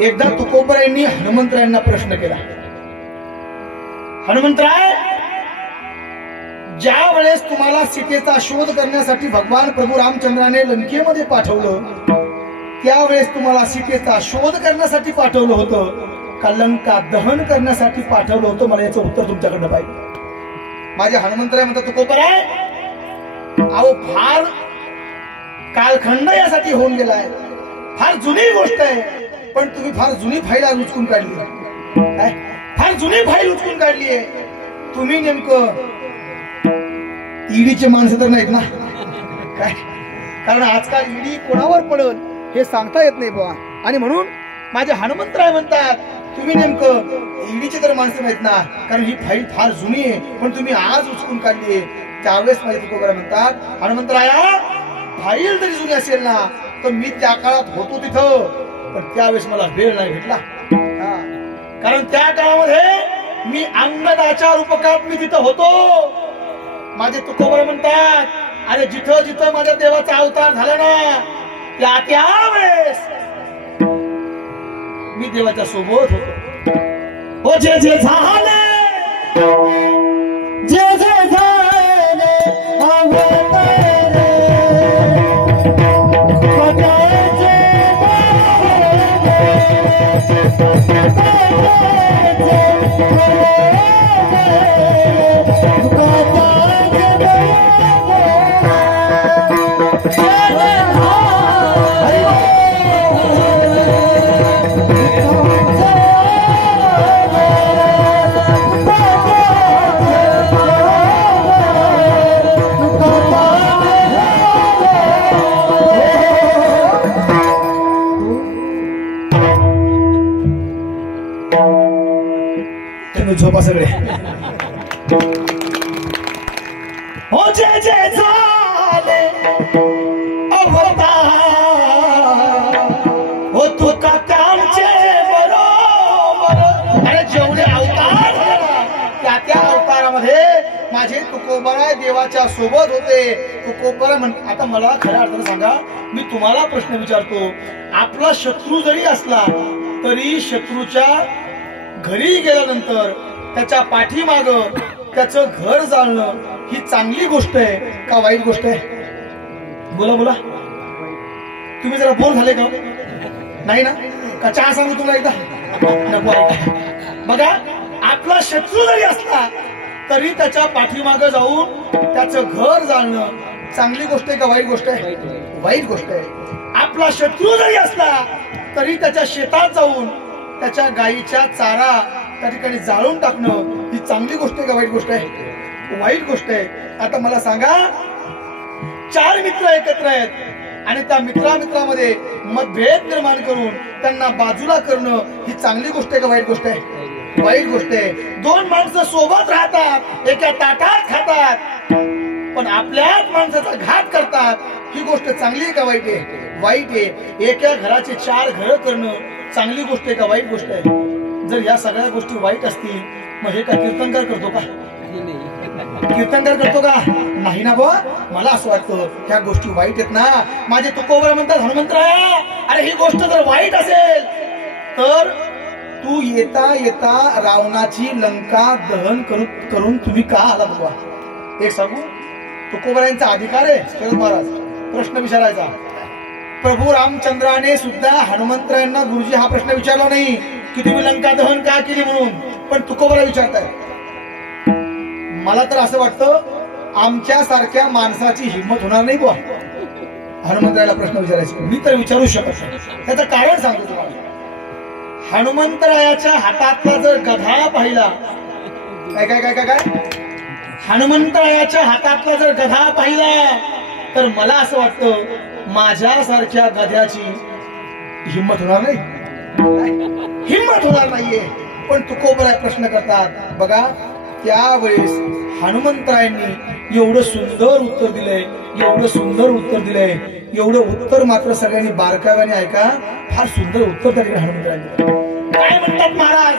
एकदा तुकोबरायांनी हनुमंतरायांना प्रश्न केला, हनुमंतराय, ज्या वेळेस तुम्हाला सीतेचा शोध करण्यासाठी भगवान प्रभू रामचंद्राने लंकेमध्ये पाठवलं, त्यावेळेस तुम्हाला सीतेचा शोध करण्यासाठी पाठवलं होतं का लंका दहन करण्यासाठी पाठवलं होतं? मला याचं उत्तर तुमच्याकडनं पाहिजे. माझे हनुमंतराय म्हणतात, तुकोबराय, अहो फार कालखंड यासाठी होऊन गेलाय, फार जुनी गोष्ट आहे, पण तुम्ही फार जुनी फाईल उचकून काढली. काय फार जुनी फाईल उचकून काढलीये तुम्ही? नेमकं ईडीचे माणसं तर नाहीत ना? काय, कारण आजकाल ईडी कोणावर पडल हे सांगता येत नाही बुवा. आणि म्हणून माझे हनुमंतराय म्हणतात, तुम्ही नेमकं ईडीचे तर माणसं नाहीत ना, कारण ही फाईल फार जुनी आहे, पण तुम्ही आज उचकून काढलीये. त्यावेळेस माझे तुकोबराय म्हणतात, हनुमंतराया, फाईल जरी जुनी असेल ना तर मी त्या काळात होतो तिथं, पण त्यावेळेस मला वेळ नाही भेटला. कारण त्या काळामध्ये मी अंगदाच्या रूपकात मी तिथं होतो. माझे तुकोबराय म्हणतात, अरे जिथं जिथं माझ्या देवाचा अवतार झाला ना, त्या वेळेस मी देवाच्या सोबत होतो. हो जे जे झाले, जे जे झाले झोपा सगळे. हो जे जे झाले अवतार, हो तू का कामचे बरोबर. अरे जेवढे अवतार झाले त्या अवतारामध्ये माझे तुकोबराय देवाच्या सोबत होते. तुकोबराय म्हणतात, आता मला खऱ्या अर्थानं सांगा, मी तुम्हाला प्रश्न विचारतो, आपला शत्रू जरी असला तरी शत्रूच्या घरी गेल्यानंतर त्याच्या पाठीमाग त्याचं घर जाळणं ही चांगली गोष्ट आहे का वाईट गोष्ट आहे? बोला बोला. तुम्ही जरा बोल झाले का? नाही ना? का चहा सांगू तुला एकदा? नको. बघा, आपला शत्रू जरी असला तरी त्याच्या पाठीमाग जाऊन त्याचं घर जाळणं चांगली गोष्ट आहे का वाईट गोष्ट आहे? वाईट गोष्ट आहे. आपला शत्रू जरी असला तरी त्याच्या शेतात जाऊन त्याच्या गायीच्या चारा त्या ठिकाणी जाळून टाकणं ही चांगली गोष्ट आहे का वाईट गोष्ट आहे? वाईट गोष्ट आहे. आता मला सांगा, 4 मित्र एकत्र आहेत आणि त्या मित्रामध्ये मतभेद निर्माण करून त्यांना बाजूला करणं ही चांगली गोष्ट आहे का वाईट गोष्ट आहे? वाईट गोष्ट आहे. 2 माणसं सोबत राहतात, एका ताटात खातात, पण आपल्याच माणसाचा घात करतात, ही गोष्ट चांगली आहे का वाईट आहे? वाईट आहे. एका घराचे 4 घरं करणं चांगली गोष्ट आहे का वाईट गोष्ट आहे? जर या सगळ्या गोष्टी वाईट असतील मग हे काय कीर्तनकार करतो का? कीर्तनकार करतो का? नाही ना बुवा. मला असं वाटतं ह्या गोष्टी वाईट आहेत ना. माझे तुकोबर म्हणतात हनुमंतराया, अरे ही गोष्ट जर वाईट असेल तर तू येता येता रावणाची लंका दहन करून तुम्ही का आला बुवा? एक सांगू, तुकोबरायांचा अधिकार आहे शरद महाराज प्रश्न विचारायचा. प्रभू रामचंद्राने सुद्धा हनुमंतरायांना गुरुजी हा प्रश्न विचारला नाही की तुम्ही लंका दहन का केली म्हणून, पण तुकोबरा विचारताय. मला तर असं वाटतं आमच्या सारख्या माणसाची हिंमत होणार नाही बुवा हनुमंतरायाला प्रश्न विचारायची. मी तर विचारू शकत नाही. त्याचं कारण सांगतो तुम्हाला. हनुमंतरायाच्या हातातला जर गधा पाहिला, काय काय काय काय काय हनुमंतरायाच्या हातातला जर गधा पाहिला तर मला असं वाटतं माझ्यासारख्या गध्याची हिंमत होणार नाही. हिंमत होणार नाहीये. पण तुकोबराय प्रश्न करतात बघा. त्यावेळेस हनुमंतरायांनी एवढं सुंदर उत्तर दिलंय, एवढं सुंदर उत्तर दिलंय. एवढं उत्तर मात्र सगळ्यांनी बारकाव्याने ऐका. फार सुंदर उत्तर त्या ठिकाणी हनुमंतरायांनी दिलं. काय म्हणतात महाराज?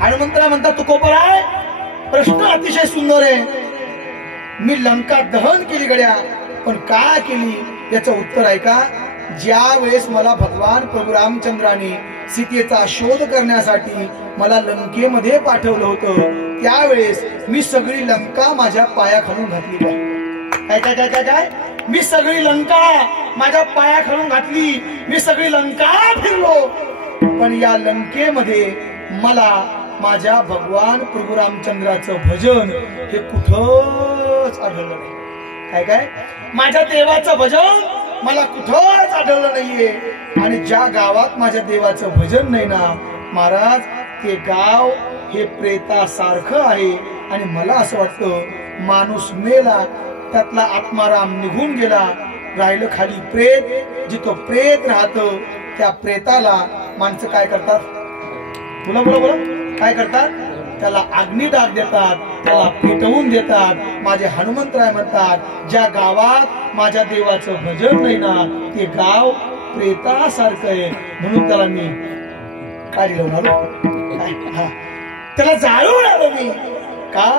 हनुमंतराय म्हणतात तुकोबराय प्रश्न अतिशय सुंदर आहे. मी लंका दहन केली गड्या, पण का केली याचं उत्तर ऐका. ज्या वेळेस मला भगवान प्रभू रामचंद्राने सीतेचा शोध करण्यासाठी मला लंकेमध्ये पाठवलं होतं त्यावेळेस मी सगळी लंका माझ्या पायाखालून घातली. काय काय काय काय काय मी सगळी लंका माझ्या पायाखालून घातली. मी सगळी लंका फिरलो, पण या लंकेमध्ये मला माझ्या भगवान प्रभू रामचंद्राचं भजन हे कुठंच आढळलं नाही. काय काय माझ्या देवाचं भजन मला कुठंच आढळलं नाहीये. आणि ज्या गावात माझ्या देवाचं भजन नाही ना महाराज, ते गाव हे प्रेतासारखं आहे. आणि मला असं वाटतं माणूस मेला, त्यातला आत्माराम निघून गेला, राहिलं खाली प्रेत. जिथं प्रेत राहतं त्या प्रेताला माणसं काय करतात? बोला बोला बोला. काय करतात? त्याला अग्निदाग देतात, त्याला पेटवून देतात. माझे हनुमंतराय म्हणतात ज्या गावात माझ्या देवाचं भजन नाही ना ते गाव प्रेतासारखं आहे. म्हणून त्याला मी काय लावणार, त्याला जाळून आलो मी. का?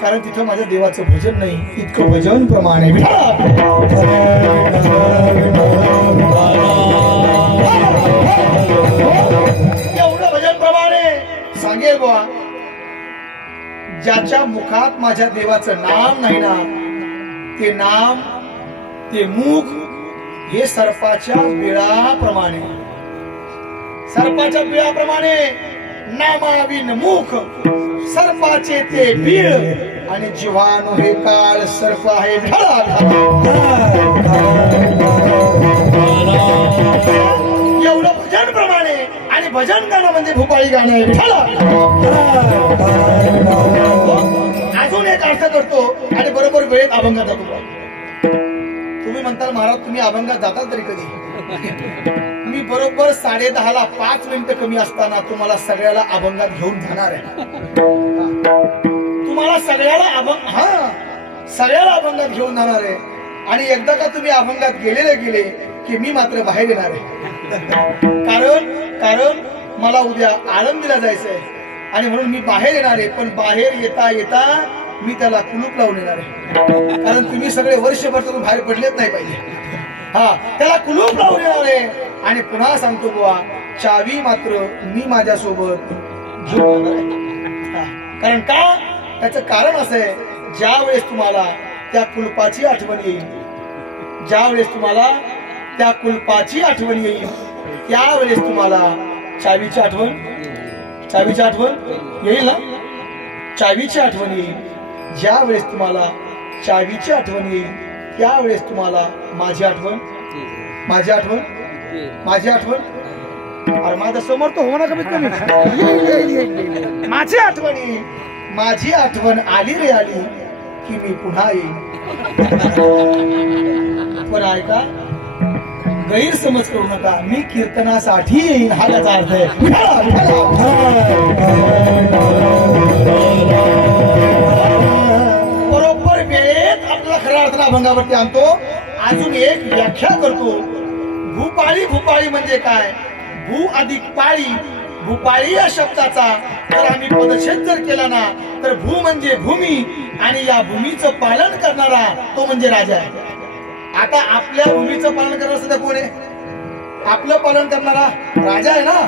कारण तिथं माझ्या देवाचं भजन नाही. इतकं भजन प्रमाणे एवढं भजन प्रमाणे सांगेल बुवा. ज्याच्या मुखात माझ्या देवाचं नाम नाही ना ते नाम, ते मुख हे सर्पाच्या बिळाप्रमाणे, सर्पाच्या बिळाप्रमाणे नामाविन मुख सर्पाचे ते बीळ. आणि जीवाणू हे काळ सर्प आहे. एवढं भजन प्रमाणे. आणि भजन गाणं म्हणजे भूपाळी गाणं आहे. अजून एक अर्थ करतो आणि बरोबर वेळेत अभंगात जातो. तुम्ही म्हणताल महाराज तुम्ही अभंगात जाताल तरी कधी? मी बरोबर 10:30ला 5 मिनिटं कमी असताना तुम्हाला सगळ्याला अभंगात घेऊन जाणार आहे. तुम्हाला सगळ्याला अभंगात घेऊन जाणार आहे. आणि एकदा का तुम्ही अभंगात गेले की मी मात्र बाहेर येणार आहे. कारण मला उद्या आळंदीला जायचंय आणि म्हणून मी बाहेर येणार आहे. पण बाहेर येता येता मी त्याला कुलूप लावून येणार आहे. कारण तुम्ही सगळे वर्षभर तर बाहेर पडलेच नाही पाहिजे. त्याला कुलूप लावून येणार आहे. आणि पुन्हा सांगतो बुवा चावी मात्र मी माझ्यासोबत घेऊन येणार आहे. कारण का? त्याचं कारण असं आहे, ज्या वेळेस तुम्हाला त्या कुलपाची आठवण येईल, ज्या वेळेस तुम्हाला त्या कुलपाची आठवण येईल त्यावेळेस तुम्हाला चावीची आठवण येईल ना. चावीची आठवण येईल. ज्या वेळेस तुम्हाला चावीची आठवण येईल त्यावेळेस तुम्हाला माझी आठवण. अरे माझ्या समोर तो हो ना कमीत कमी. माझी आठवण आली रे आली की मी पुन्हा येईन. पण ऐका, गैरसमज करू नका. मी कीर्तनासाठी येईन हा त्याचा अर्थ आहे. बरोबर वेळेत आपला खऱ्या अर्थाने अभंगावरती आणतो. अजून एक व्याख्या करतो. भूपाळी म्हणजे काय? भू अधिक पाळी, भूपाळी या शब्दाचा जर आम्ही पदच्छेद जर केला ना तर भू म्हणजे भूमी आणि या भूमीचं पालन करणारा तो म्हणजे राजा आहे. आता आपल्या भूमीचं पालन करणारा सध्या कोण आहे? आपलं पालन करणारा राजा आहे ना.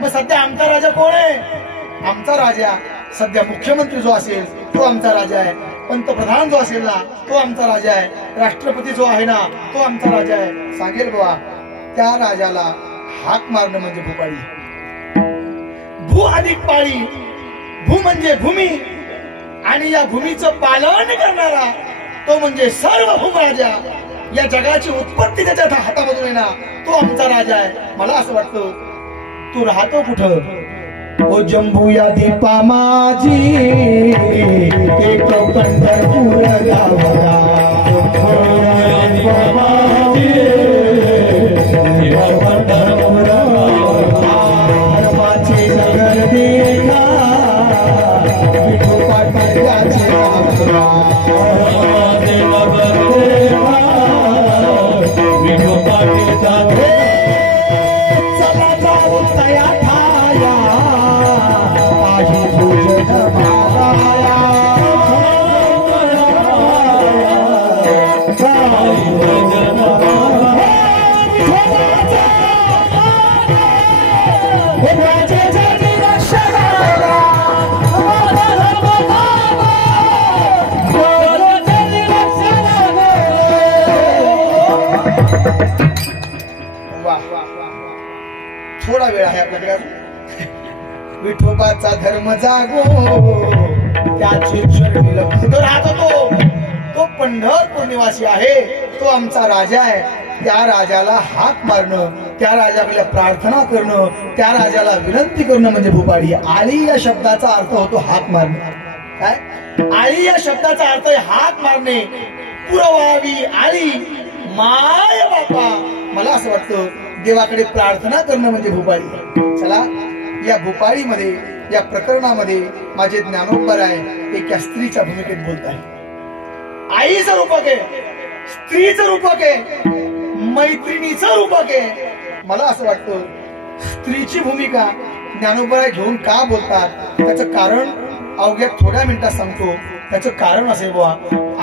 मग सध्या आमचा राजा कोण आहे? आमचा राजा सध्या मुख्यमंत्री जो असेल तो आमचा राजा आहे. पंतप्रधान जो असेल ना तो आमचा राजा आहे. राष्ट्रपती जो आहे ना तो आमचा राजा आहे. सांगेल बाबा त्या राजाला हाक मारणं म्हणजे भूपाळी. भू अधिक पाळी. भू म्हणजे भूमी आणि या भूमीचं पालन करणारा तो म्हणजे सार्वभौम राजा. या जगाची उत्पत्ती त्याच्या हातामधून आहे ना तो आमचा राजा आहे. मला असं वाटतं तू राहतो कुठं? ओ जंबू या दीपा माझी एक पंढरपूर गावला. धर्माचे नगर देखा विठोबाचे चला जाऊ तया ठाया आही भोजन माराया. थोडा वेळ आहे आपल्याकडे. विठोबाचा धर्म जागो त्याचे चरणी लपतो राहतो तो पंढरपूर निवासी आहे. तो आमचा राजा आहे. त्या राजाला हाक मारणं, त्या राजाकडे प्रार्थना करणं, त्या राजाला विनंती करणं म्हणजे भूपाळी. आळी या शब्दाचा अर्थ होतो हाक मारणे. काय आळी या शब्दाचा अर्थ आहे हाक मारणे. पुरवावी आळी माय बापा. मला असं वाटतं देवाकडे प्रार्थना करणं म्हणजे भूपाळी. चला या भूपाळीमध्ये या प्रकरणामध्ये माझे ज्ञानोबा आहे एका स्त्रीच्या भूमिकेत बोलत आहे. आईचं रूपक आहे, स्त्रीचं रूपक आहे, मैत्रिणीचं रूपक आहे. मला असं वाटतं स्त्रीची भूमिका ज्ञानोबा घेऊन का बोलतात त्याचं कारण अवघ्या थोड्या मिनिटात सांगतो. त्याचं कारण असे बाबा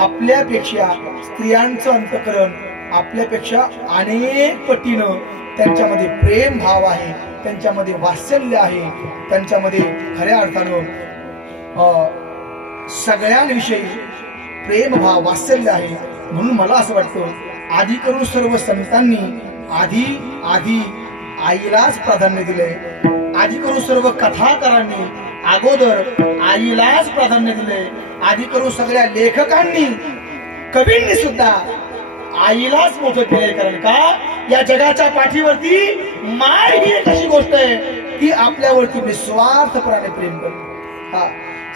आपल्यापेक्षा स्त्रियांचं अंतःकरण आपल्यापेक्षा अनेक पटीनं त्यांच्यामध्ये प्रेम भाव आहे, त्यांच्यामध्ये वात्सल्य आहे, त्यांच्यामध्ये खऱ्या अर्थानं सगळ्यांविषयी प्रेम भाव वात्सल्य आहे. म्हणून मला असं वाटतं आधी करून सर्व संतांनी आधी आईलाच प्राधान्य दिलंय. आधी करून सर्व कथाकारांनी अगोदर आईलाच प्राधान्य दिलंय. आधी करून सगळ्या लेखकांनी कवींनी सुद्धा आईलाच मोठं केलंय. कारण का या जगाच्या पाठीवरती माय ही एक अशी गोष्ट आहे ती आपल्यावरती निस्वार्थपणाने प्रेम करते. हा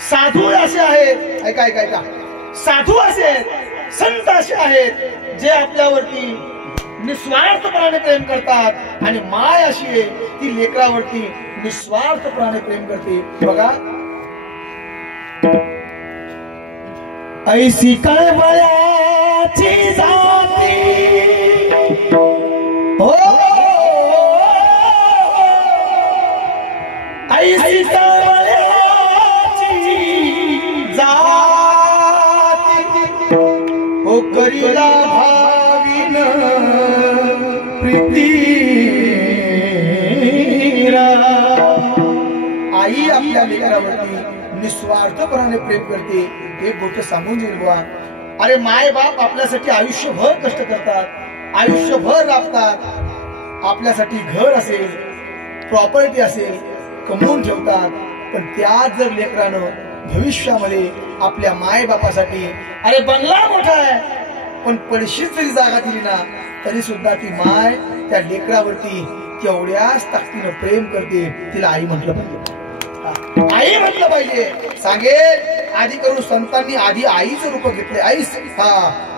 साधू असे आहेत, ऐका ऐका ऐका, साधू असे आहेत, संत असे आहेत जे आपल्यावरती निस्वार्थपणाने प्रेम करतात आणि माय अशी आहे ती लेकरावरती निस्वार्थपणाने प्रेम करते. बघा ऐसी कळवळ्याची जाती हो, ऐसी कळवळ्याची जाती ओ करीला भाविन प्रीतीरा. आई आपल्या लेकरावरती निस्वार्थपणाने प्रेम करते. एक गोष्ट सांगून देईल बुवा, अरे माय बाप आपल्यासाठी आयुष्यभर कष्ट करतात, आयुष्यभर राबतात, आपल्यासाठी घर असेल प्रॉपर्टी असेल कमवून ठेवतात. पण त्याच जर लेकरानं भविष्यामध्ये आपल्या माय बापासाठी अरे बंगला मोठा आहे पण पडशीच जरी जागा दिली ना तरी सुद्धा ती माय त्या लेकरावरती तेवढ्याच ताकदीनं प्रेम करते. तिला आई म्हटलं पाहिजे, आई म्हटलं पाहिजे. सांगेल आधी करून संतांनी आधी आईचं रूप घेतले. आई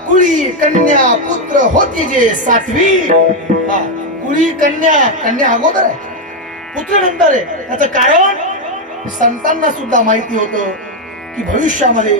कुळी कन्या पुत्र होती जे सातवी. कुळी कन्या अगोदर आहे, पुत्र नंतर आहे. त्याचं कारण संतांना सुद्धा माहिती होतं की भविष्यामध्ये